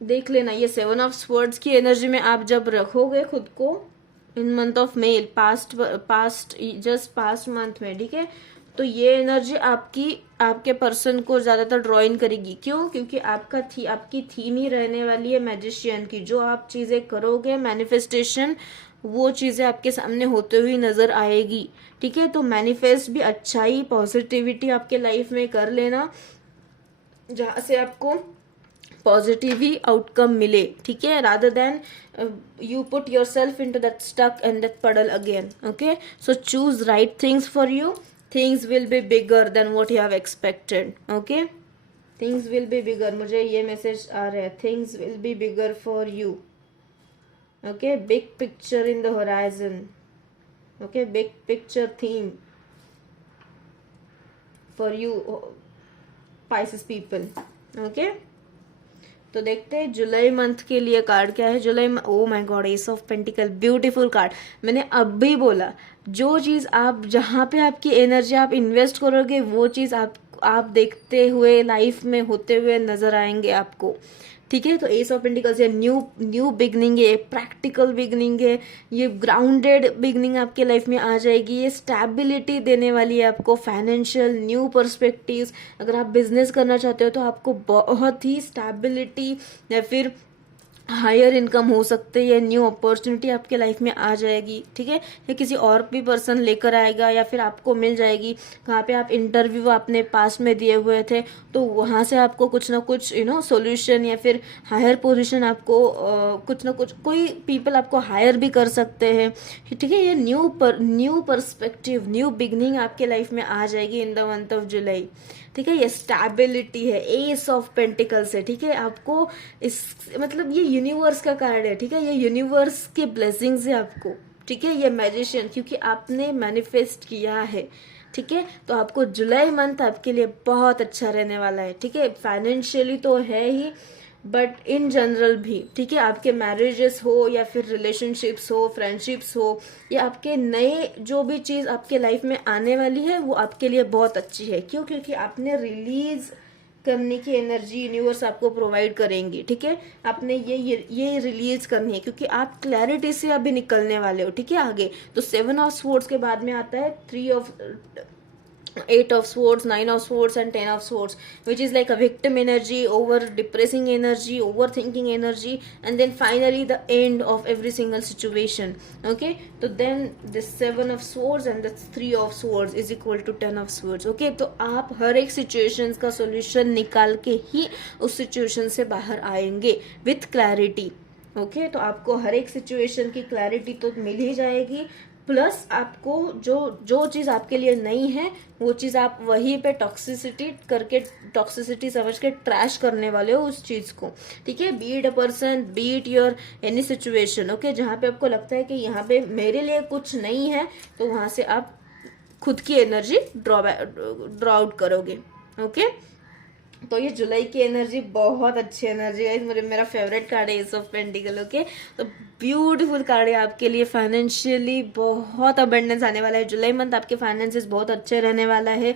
देख लेना, ये 7 ऑफ स्वर्ड्स की एनर्जी में आप जब रखोगे खुद को इन month of May, just passed month में, ठीक है, तो ये एनर्जी आपके पर्सन को ज्यादातर ड्रॉइन करेगी। क्यों? क्योंकि आपकी थीम ही रहने वाली है मैजिशियन की। जो आप चीजें करोगे मैनिफेस्टेशन, वो चीजें आपके सामने होते हुए नजर आएगी, ठीक है। तो मैनिफेस्ट भी अच्छाई, पॉजिटिविटी आपके लाइफ में कर लेना, जहां से आपको पॉजिटिव ही आउटकम मिले, ठीक है, rather than you put yourself into that stuck and that puddle again, okay। So choose right things for you, things will be bigger than what you have expected, okay, things will be bigger। मुझे ये message आ रहा है, things will be bigger for you, okay, big picture in the horizon, okay, big picture theme for you Pisces people, okay। तो देखते हैं जुलाई month के लिए card क्या है। July, oh my God, ace of pentacle, beautiful card. मैंने अब भी बोला, जो चीज आप, जहां पे आपकी एनर्जी आप इन्वेस्ट करोगे, वो चीज आप देखते हुए लाइफ में होते हुए नजर आएंगे आपको, ठीक है। तो एस ऑफ पेंटिकल्स, ये न्यू बिगनिंग है, प्रैक्टिकल बिगनिंग है, ये ग्राउंडेड बिगनिंग आपके लाइफ में आ जाएगी। ये स्टेबिलिटी देने वाली है आपको, फाइनेंशियल न्यू पर्सपेक्टिव्स। अगर आप बिजनेस करना चाहते हो तो आपको बहुत ही स्टेबिलिटी या फिर हायर इनकम हो सकते हैं, न्यू अपॉर्चुनिटी आपके लाइफ में आ जाएगी, ठीक है। या किसी और भी पर्सन लेकर आएगा, या फिर आपको मिल जाएगी। कहाँ पे आप इंटरव्यू आपने पास में दिए हुए थे, तो वहां से आपको कुछ ना कुछ सॉल्यूशन, या फिर हायर पोजीशन आपको कुछ ना कुछ, कोई पीपल आपको हायर भी कर सकते हैं, ठीक है। ये न्यू पर्सपेक्टिव, न्यू बिगनिंग आपके लाइफ में आ जाएगी इन द मंथ ऑफ जुलाई, ठीक है। ये स्टेबिलिटी है, एस ऑफ पेंटिकल्स है, ठीक है। आपको इस मतलब ये यूनिवर्स का कार्ड है, ठीक है, ये यूनिवर्स के ब्लेसिंग्स है आपको, ठीक है। ये मैजिशियन, क्योंकि आपने मैनिफेस्ट किया है, ठीक है। तो आपको जुलाई मंथ आपके लिए बहुत अच्छा रहने वाला है, ठीक है। फाइनेंशियली तो है ही, बट इन जनरल भी, ठीक है। आपके मैरिजेस हो, या फिर रिलेशनशिप्स हो, फ्रेंडशिप्स हो, या आपके नए जो भी चीज आपके लाइफ में आने वाली है, वो आपके लिए बहुत अच्छी है। क्यों? क्योंकि आपने रिलीज करने की एनर्जी यूनिवर्स आपको प्रोवाइड करेंगी, ठीक है। आपने ये रिलीज करनी है, क्योंकि आप क्लैरिटी से अभी निकलने वाले हो, ठीक है। आगे तो 7 ऑफ स्वॉर्ड्स के बाद में आता है 8 of swords, 9 of swords and 10 of swords, which is like a victim energy, over depressing energy, overthinking energy, and then finally the end of every single situation. Okay, so then this 7 of swords and the 3 of swords is equal to 10 of swords. Okay, तो आप हर एक situations का solution निकाल के ही उस situation से बाहर आएंगे with clarity. ओके तो आपको हर एक सिचुएशन की क्लैरिटी तो मिल ही जाएगी, प्लस आपको जो जो चीज आपके लिए नहीं है वो चीज आप वहीं पे टॉक्सिसिटी समझ के ट्रैश करने वाले हो उस चीज को, ठीक है। Beat a person, beat your any situation, okay. जहां पे आपको लगता है कि यहाँ पे मेरे लिए कुछ नहीं है, तो वहां से आप खुद की एनर्जी ड्रॉ आउट करोगे, ओके। तो ये जुलाई की एनर्जी बहुत अच्छी एनर्जी है, मेरा फेवरेट कार्ड है एस ऑफ पेंटिकल, ओके। तो ब्यूटीफुल कार्ड है आपके लिए, फाइनेंशियली बहुत अबंडेंस आने वाला है। जुलाई मंथ आपके फाइनेंसेस बहुत अच्छे रहने वाला है।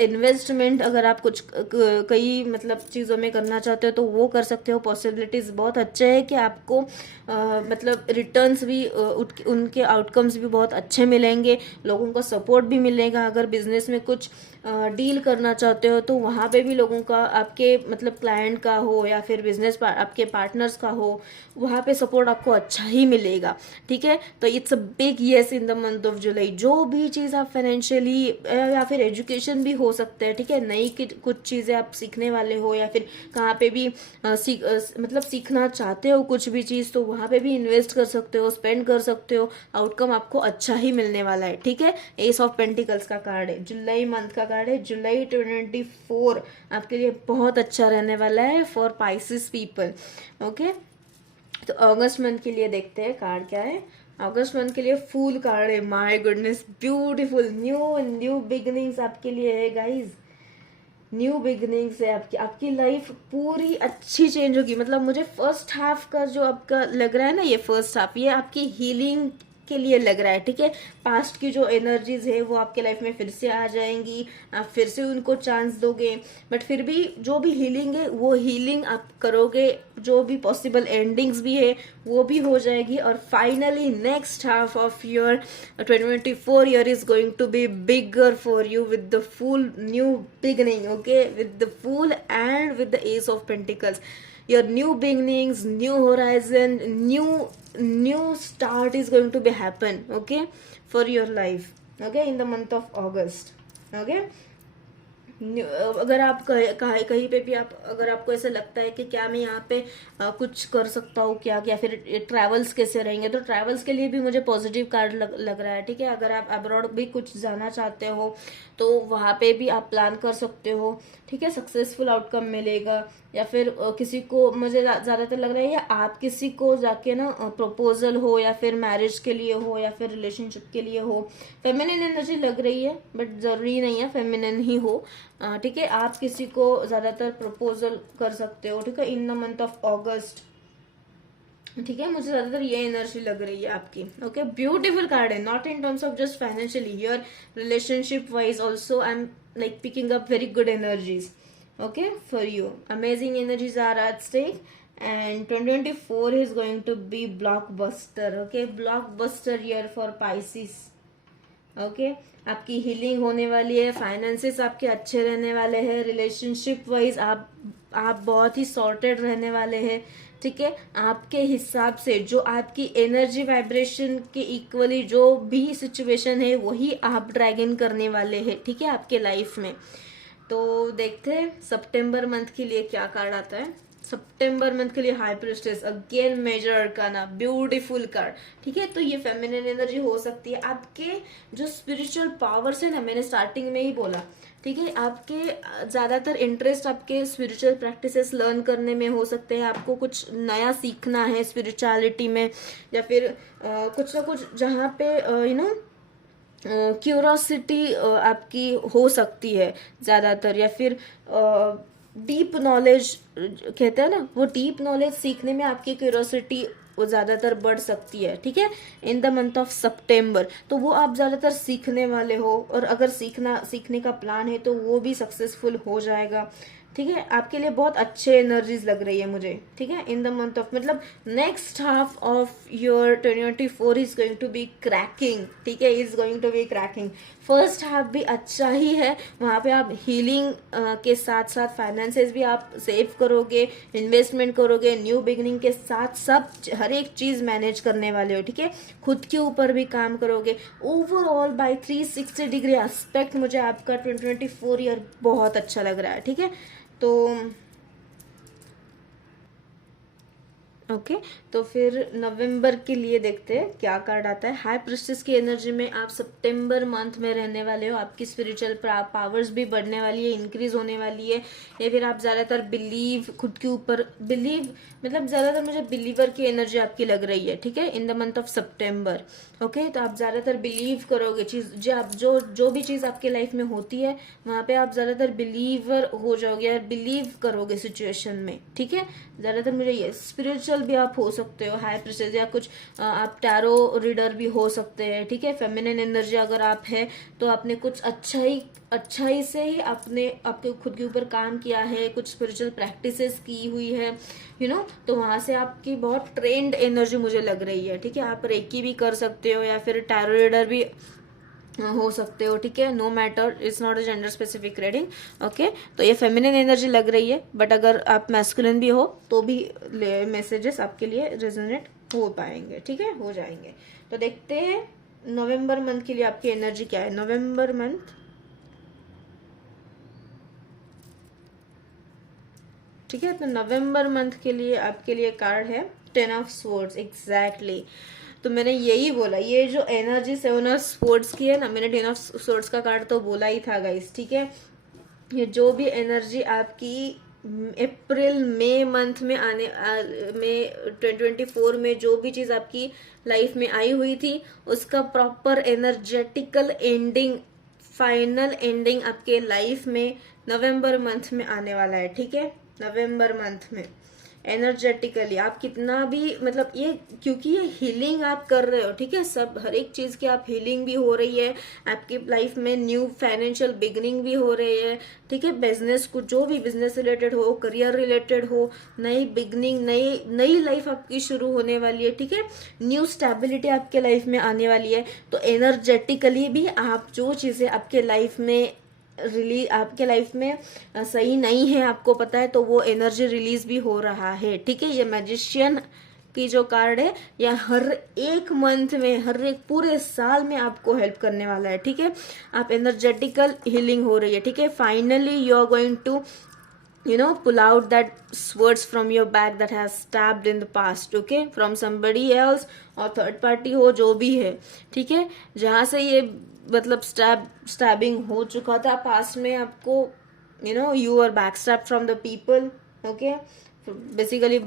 इन्वेस्टमेंट अगर आप कुछ कई मतलब चीज़ों में करना चाहते हो तो वो कर सकते हो, पॉसिबिलिटीज बहुत अच्छे है कि आपको मतलब रिटर्न्स भी उनके आउटकम्स भी बहुत अच्छे मिलेंगे, लोगों का सपोर्ट भी मिलेगा। अगर बिजनेस में कुछ डील करना चाहते हो तो वहाँ पे भी लोगों का, आपके मतलब क्लाइंट का हो या फिर बिजनेस आपके पार्टनर्स का हो, वहाँ पे सपोर्ट आपको अच्छा ही मिलेगा, ठीक है। तो it's a big yes in the month of July. जो भी चीज़ आप फाइनेंशियली या फिर एजुकेशन भी हो सकता है, ठीक है, नई कुछ चीज़ें आप सीखने वाले हो या फिर कहाँ पे भी मतलब सीखना चाहते हो कुछ भी चीज़, तो वहाँ पे भी इन्वेस्ट कर सकते हो, स्पेंड कर सकते हो, आउटकम आपको अच्छा ही मिलने वाला है, ठीक है। एस ऑफ पेंटिकल्स का कार्ड है, जुलाई मंथ का कार्ड है। जुलाई 24 आपके लिए बहुत अच्छा रहने वाला है फॉर पाइसेस पीपल, ओके। तो अगस्त मंथ के लिए देखते हैं कार्ड क्या है। अगस्त मंथ के लिए फूल कार्ड है, my goodness, beautiful new beginnings आपके लिए है गाइज। न्यू बिगनिंग्स है आपकी लाइफ पूरी अच्छी चेंज होगी। मतलब मुझे फर्स्ट हाफ का जो आपका लग रहा है ना, ये फर्स्ट हाफ ये आपकी हीलिंग के लिए लग रहा है, ठीक है। पास्ट की जो एनर्जीज है वो आपके लाइफ में फिर से आ जाएंगी, आप फिर से उनको चांस दोगे, बट फिर भी जो भी हीलिंग है वो हीलिंग आप करोगे, जो भी पॉसिबल एंडिंग्स भी है वो भी हो जाएगी। और finally next half of your 2024 year is going to be bigger for you with the full new beginning, okay, with the fool and with the ace of pentacles. Your new beginnings, new horizon, new start is going to be happen, okay, for your life, okay, in the month of August, okay। अगर आप कहीं पे भी आप, अगर आपको ऐसा लगता है कि क्या मैं यहाँ पे कुछ कर सकता हूँ क्या, या फिर ट्रैवल्स कैसे रहेंगे, तो ट्रैवल्स के लिए भी मुझे पॉजिटिव कार्ड लग रहा है, ठीक है। अगर आप अब्रॉड भी कुछ जाना चाहते हो तो वहाँ पे भी आप प्लान कर सकते हो, ठीक है, सक्सेसफुल आउटकम मिलेगा। या फिर किसी को, मुझे ज़्यादातर लग रहा है, या आप किसी को जाके ना प्रपोजल हो या फिर मैरिज के लिए हो या फिर रिलेशनशिप के लिए हो, फेमिनिन एनर्जी लग रही है बट जरूरी नहीं है फेमिनिन ही हो, ठीक है। आप किसी को ज़्यादातर प्रपोजल कर सकते हो, ठीक है, इन द मंथ ऑफ अगस्त, ठीक है। मुझे ज्यादातर ये एनर्जी लग रही है आपकी, ओके। ब्यूटीफुल कार्ड है, not in terms of just financially, your relationship wise also I am like picking up very good energies, okay, for you. Amazing energies are at stake and 2024 is going to be blockbuster, okay, blockbuster year for Pisces, okay। आपकी healing होने वाली है, finances आपके अच्छे रहने वाले हैं, relationship wise आप बहुत ही सॉर्टेड रहने वाले हैं, ठीक है। आपके हिसाब से जो आपकी एनर्जी वाइब्रेशन के इक्वली जो भी सिचुएशन है वही आप ड्रैगन करने वाले हैं, ठीक है, आपके लाइफ में। तो देखते हैं सितंबर मंथ के लिए क्या कार्ड आता है। सितंबर मंथ के लिए high priestess, again major arcana, beautiful card, ठीक है। तो ये फेमिनिन एनर्जी हो सकती है, आपके जो स्पिरिचुअल पावर्स है ना, मैंने स्टार्टिंग में ही बोला, ठीक है, आपके ज्यादातर इंटरेस्ट आपके स्पिरिचुअल प्रैक्टिसेस लर्न करने में हो सकते हैं। आपको कुछ नया सीखना है स्पिरिचुअलिटी में, या फिर कुछ ना कुछ जहाँ पे यू नो क्यूरोसिटी आपकी हो सकती है ज़्यादातर, या फिर डीप नॉलेज कहते हैं ना, वो डीप नॉलेज सीखने में आपकी क्यूरोसिटी वो ज़्यादातर बढ़ सकती है, ठीक है, इन द मंथ ऑफ सितंबर। तो वो आप ज़्यादातर सीखने वाले हो, और अगर सीखने का प्लान है तो वो भी सक्सेसफुल हो जाएगा, ठीक है, आपके लिए बहुत अच्छे एनर्जीज लग रही है मुझे, ठीक है। इन द मंथ ऑफ, मतलब next half of your 2024 is going to be cracking, ठीक है, is going to be cracking. First half भी अच्छा ही है, वहां पे आप हीलिंग के साथ साथ फाइनेंसेस भी आप सेव करोगे, इन्वेस्टमेंट करोगे, न्यू बिगनिंग के साथ सब हर एक चीज मैनेज करने वाले हो, ठीक है। खुद के ऊपर भी काम करोगे। ओवरऑल बाय 360 डिग्री एस्पेक्ट मुझे आपका 2024 ईयर बहुत अच्छा लग रहा है, ठीक है। तो ओके तो फिर नवंबर के लिए देखते हैं क्या कार्ड आता है। हाई प्रिस्टेस की एनर्जी में आप सितंबर मंथ में रहने वाले हो। आपकी स्पिरिचुअल पावर्स भी बढ़ने वाली है, इंक्रीज होने वाली है। या फिर आप ज्यादातर बिलीव, खुद के ऊपर बिलीव, मतलब ज्यादातर मुझे बिलीवर की एनर्जी आपकी लग रही है, ठीक है, in the month of September. Okay तो आप ज्यादातर बिलीव करोगे चीज, जो भी चीज आपके लाइफ में होती है वहां पे आप ज्यादातर बिलीवर हो जाओगे या बिलीव करोगे सिचुएशन में, ठीक है। ज्यादातर मुझे ये स्पिरिचुअल भी आप हो सकते हो, हाई प्रिस्टेस, या कुछ आप टैरो रीडर भी हो सकते हैं, ठीक है। फेमिनिन एनर्जी अगर आप है तो आपने कुछ अच्छाई से ही आपके खुद के ऊपर काम किया है, कुछ स्पिरिचुअल प्रैक्टिसेस की हुई है, तो वहां से आपकी बहुत ट्रेंड एनर्जी मुझे लग रही है, ठीक है। आप रेकी भी कर सकते हो या फिर टैरो रीडर भी हो सकते हो, ठीक है। No matter, it's not a gender specific reading. Okay तो ये फेमिनिन एनर्जी लग रही है, बट अगर आप मैस्कुलिन भी हो तो भी मैसेजेस आपके लिए रेजोनेट हो पाएंगे, ठीक है, हो जाएंगे। तो देखते हैं नवंबर मंथ के लिए आपकी एनर्जी क्या है। नवंबर मंथ, ठीक है, तो नवंबर मंथ के लिए आपके लिए कार्ड है 10 ऑफ स्वॉर्ड्स, एग्जैक्टली। तो मैंने यही बोला, ये जो एनर्जी 7 ऑफ स्वॉर्ड्स की है ना, मैंने 10 ऑफ स्वॉर्ड्स का कार्ड तो बोला ही था गाइस, ठीक है। ये जो भी एनर्जी आपकी अप्रैल मई मंथ में में 2024 में जो भी चीज आपकी लाइफ में आई हुई थी, उसका प्रॉपर एनर्जेटिकल एंडिंग, फाइनल एंडिंग आपके लाइफ में नवंबर मंथ में आने वाला है, ठीक है। नवंबर मंथ में एनर्जेटिकली आप कितना भी, मतलब ये क्योंकि ये हीलिंग आप कर रहे हो, ठीक है, सब हर एक चीज की आप हीलिंग भी हो रही है आपकी लाइफ में, न्यू फाइनेंशियल बिगनिंग भी हो रही है, ठीक है। बिजनेस को, जो भी बिजनेस रिलेटेड हो, करियर रिलेटेड हो, नई बिगनिंग, नई लाइफ आपकी शुरू होने वाली है, ठीक है। न्यू स्टेबिलिटी आपके लाइफ में आने वाली है। तो एनर्जेटिकली भी आप जो चीजें आपके लाइफ में आपके लाइफ में सही नहीं है, आपको पता है, तो वो एनर्जी रिलीज भी हो रहा है, ठीक है। ये मैजिशियन की जो कार्ड है, या हर एक मंथ में, हर एक पूरे साल में आपको हेल्प करने वाला है, ठीक है। आप एनर्जेटिकल हीलिंग हो रही है, ठीक है। Finally you are going to pull out that swords from your back that has stabbed in the past, okay, from somebody else और थर्ड पार्टी हो, जो भी है, ठीक है। जहां से ये मतलब स्टैबिंग हो चुका था पास्ट में आपको, you are backstabbed from the people, okay। Basically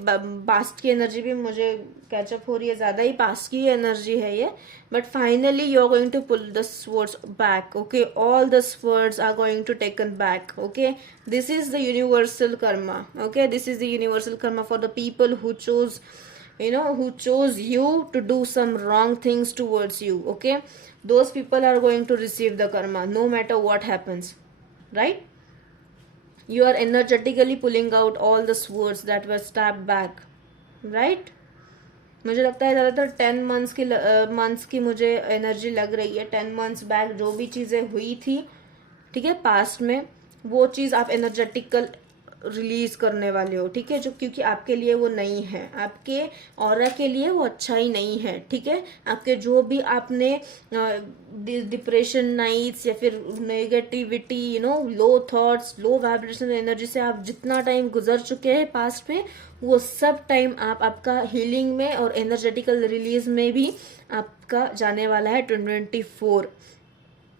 past की एनर्जी भी मुझे कैचअप हो रही है, ज्यादा ही पास्ट की एनर्जी है ये। But finally you are going to pull the swords back, okay, all the swords are going to taken back, okay. This is the universal karma, okay, this is the universal karma for the people who chose you to do some wrong things towards you, okay. Those people are going to receive the karma no matter what happens, right? You are energetically pulling out all the swords that were stabbed back, right? मुझे लगता है ज्यादातर 10 months की मुझे energy लग रही है। 10 months back जो भी चीजें हुई थी, ठीक है, पास्ट में, वो चीज आप एनर्जेटिकल रिलीज करने वाले हो, ठीक है। जो क्योंकि आपके लिए वो नहीं है, आपके ऑरा के लिए वो अच्छा ही नहीं है, ठीक है। आपके जो भी आपने डिप्रेशन नाइट्स या फिर नेगेटिविटी, लो थॉट्स, लो वाइब्रेशन एनर्जी से आप जितना टाइम गुजर चुके हैं पास्ट में, वो सब टाइम आपका हीलिंग में और एनर्जेटिकल रिलीज में भी आपका जाने वाला है 2024,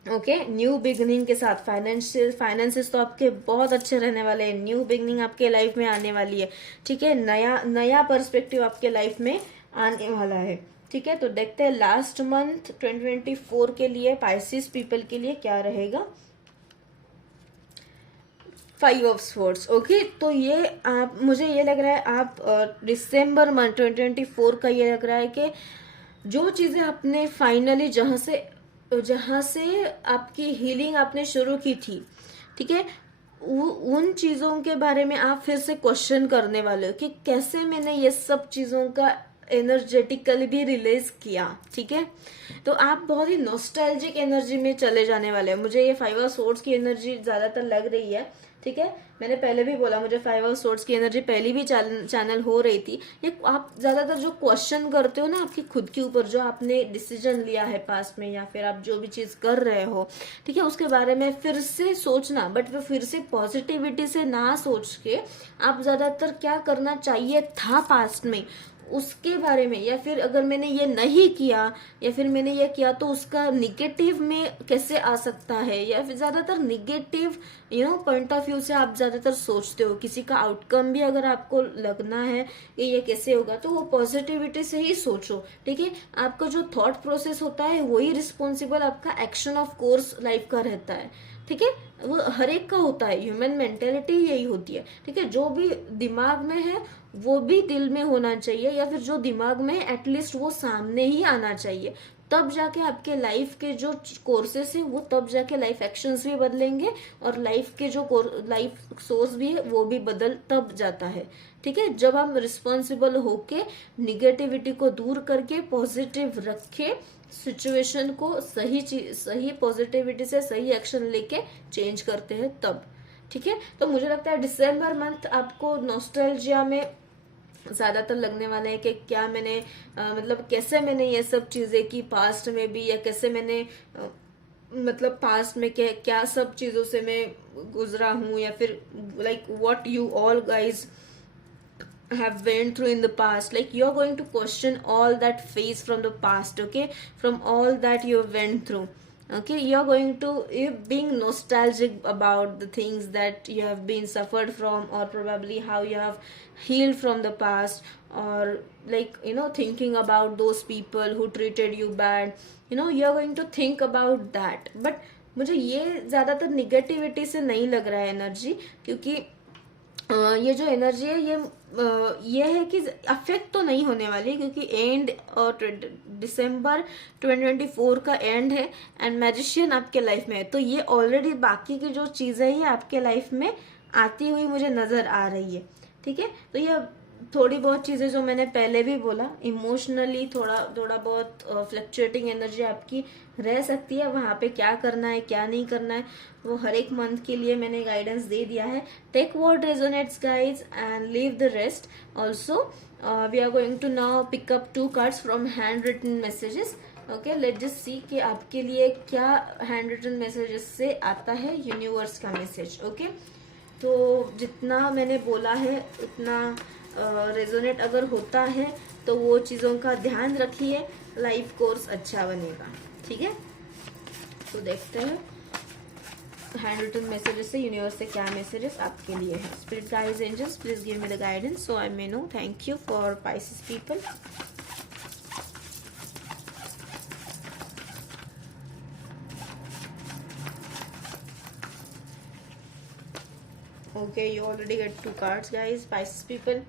ओके। न्यू बिगनिंग के साथ फाइनेंसेस तो आपके बहुत अच्छे रहने वाले हैं। न्यू बिगनिंग आपके लाइफ में आने वाली है, ठीक है। नया पर्सपेक्टिव आपके लाइफ में आने वाला है, ठीक है। तो देखते हैं लास्ट मंथ 2024 के लिए पाइसिस पीपल के लिए क्या रहेगा। 5 ऑफ स्वॉर्ड्स, ओके। तो ये मुझे ये लग रहा है आप दिसंबर मंथ 2024 का ये लग रहा है कि जो चीजें आपने फाइनली जहां से आपकी हीलिंग आपने शुरू की थी, ठीक है, उन चीजों के बारे में आप फिर से क्वेश्चन करने वाले हो कि कैसे मैंने ये सब चीजों का एनर्जेटिकली भी रिलीज किया, ठीक है। तो आप बहुत ही नॉस्टैल्जिक एनर्जी में चले जाने वाले हैं। मुझे ये 5 ऑफ सोर्ड्स की एनर्जी ज्यादातर लग रही है, ठीक है। मैंने पहले भी बोला मुझे 5 ऑफ सोर्ड्स की एनर्जी पहले भी चैनल हो रही थी। ये आप ज्यादातर जो क्वेश्चन करते हो ना आपकी खुद के ऊपर, जो आपने डिसीजन लिया है पास्ट में या फिर आप जो भी चीज कर रहे हो, ठीक है, उसके बारे में फिर से सोचना, बट वो फिर से पॉजिटिविटी से ना सोच के आप ज्यादातर क्या करना चाहिए था पास्ट में उसके बारे में, या फिर अगर मैंने ये नहीं किया या फिर मैंने ये किया तो उसका निगेटिव में कैसे आ सकता है, या फिर ज्यादातर निगेटिव पॉइंट ऑफ व्यू से आप ज्यादातर सोचते हो। किसी का आउटकम भी अगर आपको लगना है कि ये कैसे होगा तो वो पॉजिटिविटी से ही सोचो, ठीक है। आपका जो थॉट प्रोसेस होता है वही रिस्पॉन्सिबल आपका एक्शन ऑफ कोर्स लाइफ का रहता है, ठीक है। वो हर एक का होता है, ह्यूमन मेंटेलिटी यही होती है, ठीक है। जो भी दिमाग में है वो भी दिल में होना चाहिए, या फिर जो दिमाग में है एटलीस्ट वो सामने ही आना चाहिए। तब जाके आपके लाइफ के जो कोर्सेस है वो तब जाके लाइफ एक्शंस भी बदलेंगे, और लाइफ के जो लाइफ सोर्स भी है वो भी बदल तब जाता है, ठीक है। जब हम रिस्पॉन्सिबल होके निगेटिविटी को दूर करके पॉजिटिव रखे सिचुएशन को सही पॉजिटिविटी से सही एक्शन लेके चेंज करते हैं तब, ठीक है। तो मुझे लगता है दिसंबर मंथ आपको नॉस्टैल्जिया में ज्यादातर लगने वाला है कि क्या मैंने मतलब कैसे मैंने ये सब चीजें की पास्ट में भी, या कैसे मैंने मतलब पास्ट में क्या सब चीजों से मैं गुजरा हूं, या फिर like what you all guys have went through in the past. Like you're going to question all that phase from the past, okay, from all that you went through, okay. You're being nostalgic about the things that you have been suffered from, or probably how you have healed from the past, or like thinking about those people who treated you bad, you're going to think about that. But मुझे ये ज्यादातर negativity से नहीं लग रहा है energy, क्योंकि ये जो एनर्जी है ये है कि अफेक्ट तो नहीं होने वाली, क्योंकि एंड और दिसंबर 2024 का एंड है, एंड मैजिशियन आपके लाइफ में है, तो ये ऑलरेडी बाकी की जो चीजें हैं आपके लाइफ में आती हुई मुझे नजर आ रही है, ठीक है। तो ये थोड़ी बहुत चीजें जो मैंने पहले भी बोला, इमोशनली थोड़ा बहुत फ्लक्चुएटिंग एनर्जी आपकी रह सकती है। वहां पे क्या करना है क्या नहीं करना है वो हर एक मंथ के लिए मैंने गाइडेंस दे दिया है। Take what resonates guys and leave the rest. Also we are going to now pick up 2 cards from handwritten messages. Okay, let just see कि आपके लिए क्या हैंड रिटन मैसेजेस से आता है यूनिवर्स का मैसेज। ओके, तो जितना मैंने बोला है उतना रेजोनेट अगर होता है तो वो चीज़ों का ध्यान रखिए, लाइफ कोर्स अच्छा बनेगा, ठीक है। तो देखते हैं हैंड रिटन मैसेजेस से यूनिवर्स से क्या मैसेजेस आपके लिए है। Spirit guides angels please give me the guidance so I may know. Thank you for Pisces people. Okay, you already get 2 cards guys, Pisces people.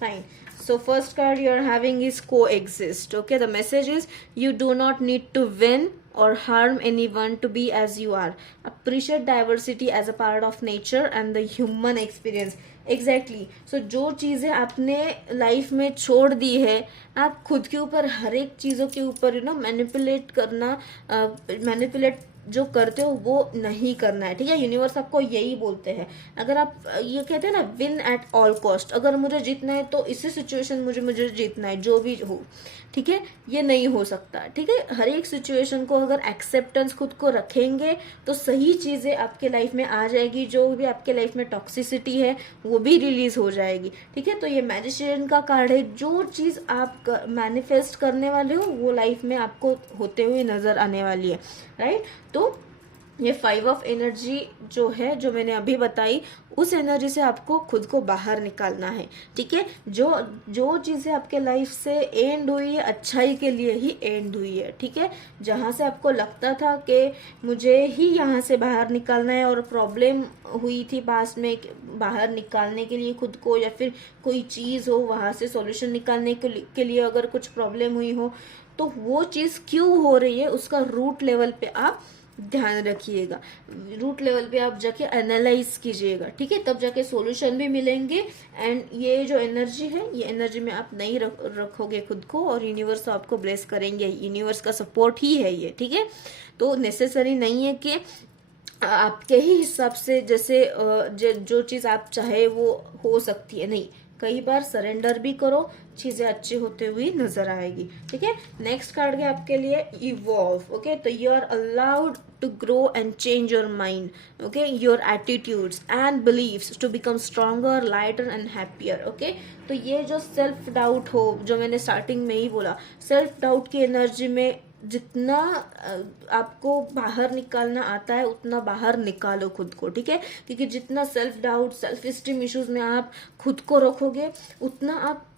Fine. So first card you are having is coexist. Okay, the message is you do not need to win or harm anyone to be as you are. Appreciate diversity as a part of nature and the human experience. Exactly. So जो चीजें आपने life में छोड़ दी है, आप खुद के ऊपर हर एक चीजों के ऊपर मैनिपुलेट करना, मैनिपुलेट जो करते हो वो नहीं करना है, ठीक है। यूनिवर्स आपको यही बोलते हैं, अगर आप ये कहते हैं ना विन एट ऑल कॉस्ट, अगर मुझे जीतना है तो इसी सिचुएशन मुझे जीतना है जो भी हो, ठीक है। ये नहीं हो सकता, ठीक है। हर एक सिचुएशन को अगर एक्सेप्टेंस खुद को रखेंगे तो सही चीजें आपके लाइफ में आ जाएगी, जो भी आपके लाइफ में टॉक्सिसिटी है वो भी रिलीज हो जाएगी, ठीक है। तो ये मैजिशियन का कार्ड है, जो चीज आप मैनिफेस्ट करने वाले हो वो लाइफ में आपको होते हुए नजर आने वाली है, राइट। तो ये 5 ऑफ एनर्जी जो है, जो मैंने अभी बताई, उस एनर्जी से आपको खुद को बाहर निकालना है, ठीक है। जो चीजें आपके लाइफ से एंड हुई है अच्छाई के लिए ही एंड हुई है, ठीक है। जहां से आपको लगता था कि मुझे ही यहाँ से बाहर निकालना है और प्रॉब्लम हुई थी पास में, बाहर निकालने के लिए खुद को, या फिर कोई चीज हो वहां से सॉल्यूशन निकालने के लिए अगर कुछ प्रॉब्लम हुई हो, तो वो चीज क्यों हो रही है उसका रूट लेवल पे आप ध्यान रखिएगा। रूट लेवल पे आप जाके एनालाइज कीजिएगा, ठीक है, तब जाके सॉल्यूशन भी मिलेंगे। एंड ये जो एनर्जी है, ये एनर्जी में आप नहीं रखोगे खुद को, और यूनिवर्स आपको ब्लेस करेंगे, यूनिवर्स का सपोर्ट ही है ये, ठीक है। तो नेसेसरी नहीं है कि आपके ही हिसाब से जैसे जो चीज आप चाहे वो हो सकती है, नहीं, कई बार सरेंडर भी करो, चीजें अच्छी होते हुए नजर आएगी, ठीक है। नेक्स्ट कार्ड है आपके लिए इवॉल्व, ओके। तो you are allowed to grow and change your mind, okay, your attitudes and beliefs to become stronger, lighter and happier, okay. तो ये जो सेल्फ डाउट हो, जो मैंने स्टार्टिंग में ही बोला, सेल्फ डाउट की एनर्जी में जितना आपको बाहर निकालना आता है उतना बाहर निकालो खुद को, ठीक है। क्योंकि जितना self doubt, self esteem issues में आप खुद को रखोगे,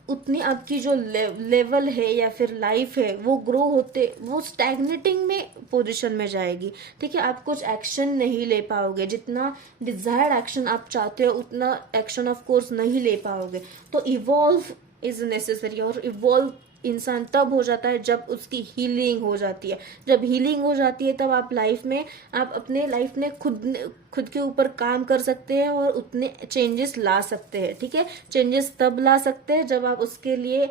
उतनी आपकी जो लेवल है या फिर लाइफ है वो ग्रो होते, वो स्टैग्नेटिंग में पोजीशन में जाएगी, ठीक है। आप कुछ एक्शन नहीं ले पाओगे, जितना डिजायर्ड एक्शन आप चाहते हो उतना एक्शन ऑफ कोर्स नहीं ले पाओगे। तो इवॉल्व इज नेसेसरी, और इवॉल्व इंसान तब हो जाता है जब उसकी हीलिंग हो जाती है। जब हीलिंग हो जाती है तब आप लाइफ में, आप अपने लाइफ में खुद के ऊपर काम कर सकते हैं और उतने चेंजेस ला सकते हैं, ठीक है। चेंजेस तब ला सकते हैं जब आप उसके लिए,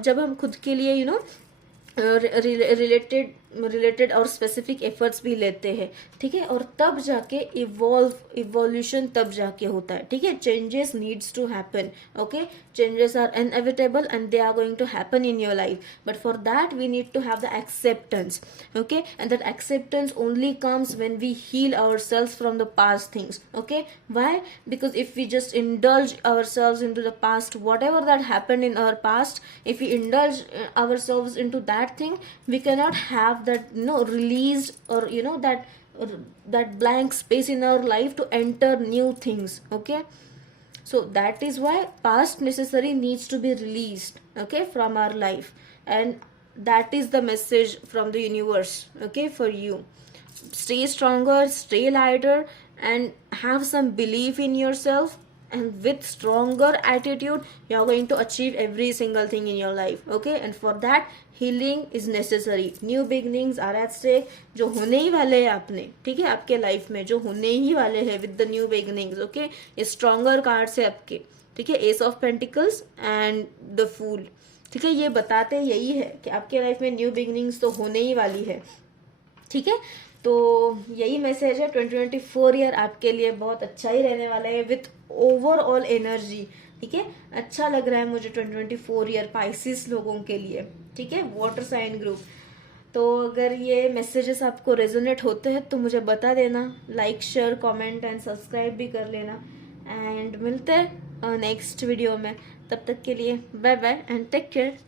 जब हम खुद के लिए रिलेटेड और स्पेसिफिक एफर्ट्स भी लेते हैं, ठीक है। और तब जाके इवोल्यूशन तब जाके होता है, ठीक है। Changes needs to happen, okay. Changes are inevitable and they are going to happen in your life, but for that we need to have the acceptance, okay. And that acceptance only comes when we heal ourselves from the past things, okay. Why? Because if we just indulge ourselves into the past, whatever that happened in our past, if we indulge ourselves into that thing, we cannot have that released, or that blank space in our life to enter new things, okay. So that is why past necessary needs to be released, okay, from our life. And that is the message from the universe, okay, for you. Stay stronger, stay lighter, and have some belief in yourself, and with stronger attitude you are going to achieve every single thing in your life, okay. And for that healing is necessary. New beginnings are at stake, जो होने ही वाले हैं आपने, ठीक है, आपके life में जो होने ही वाले हैं with the new beginnings, okay. ये stronger cards है आपके, ठीक है, ace of pentacles and the fool, ठीक है। ये बताते यही है कि आपके लाइफ में न्यू बिगिनिंग्स तो होने ही वाली है, ठीक है। तो यही मैसेज है। 2024 ईयर आपके लिए बहुत अच्छा ही रहने वाला है विथ ओवरऑल एनर्जी, ठीक है। अच्छा लग रहा है मुझे 2024 ईयर पाइसिस लोगों के लिए, ठीक है, वाटर साइन ग्रुप। तो अगर ये मैसेजेस आपको रेजोनेट होते हैं तो मुझे बता देना, like share comment and subscribe भी कर लेना। एंड मिलते हैं नेक्स्ट वीडियो में, तब तक के लिए bye bye and take care.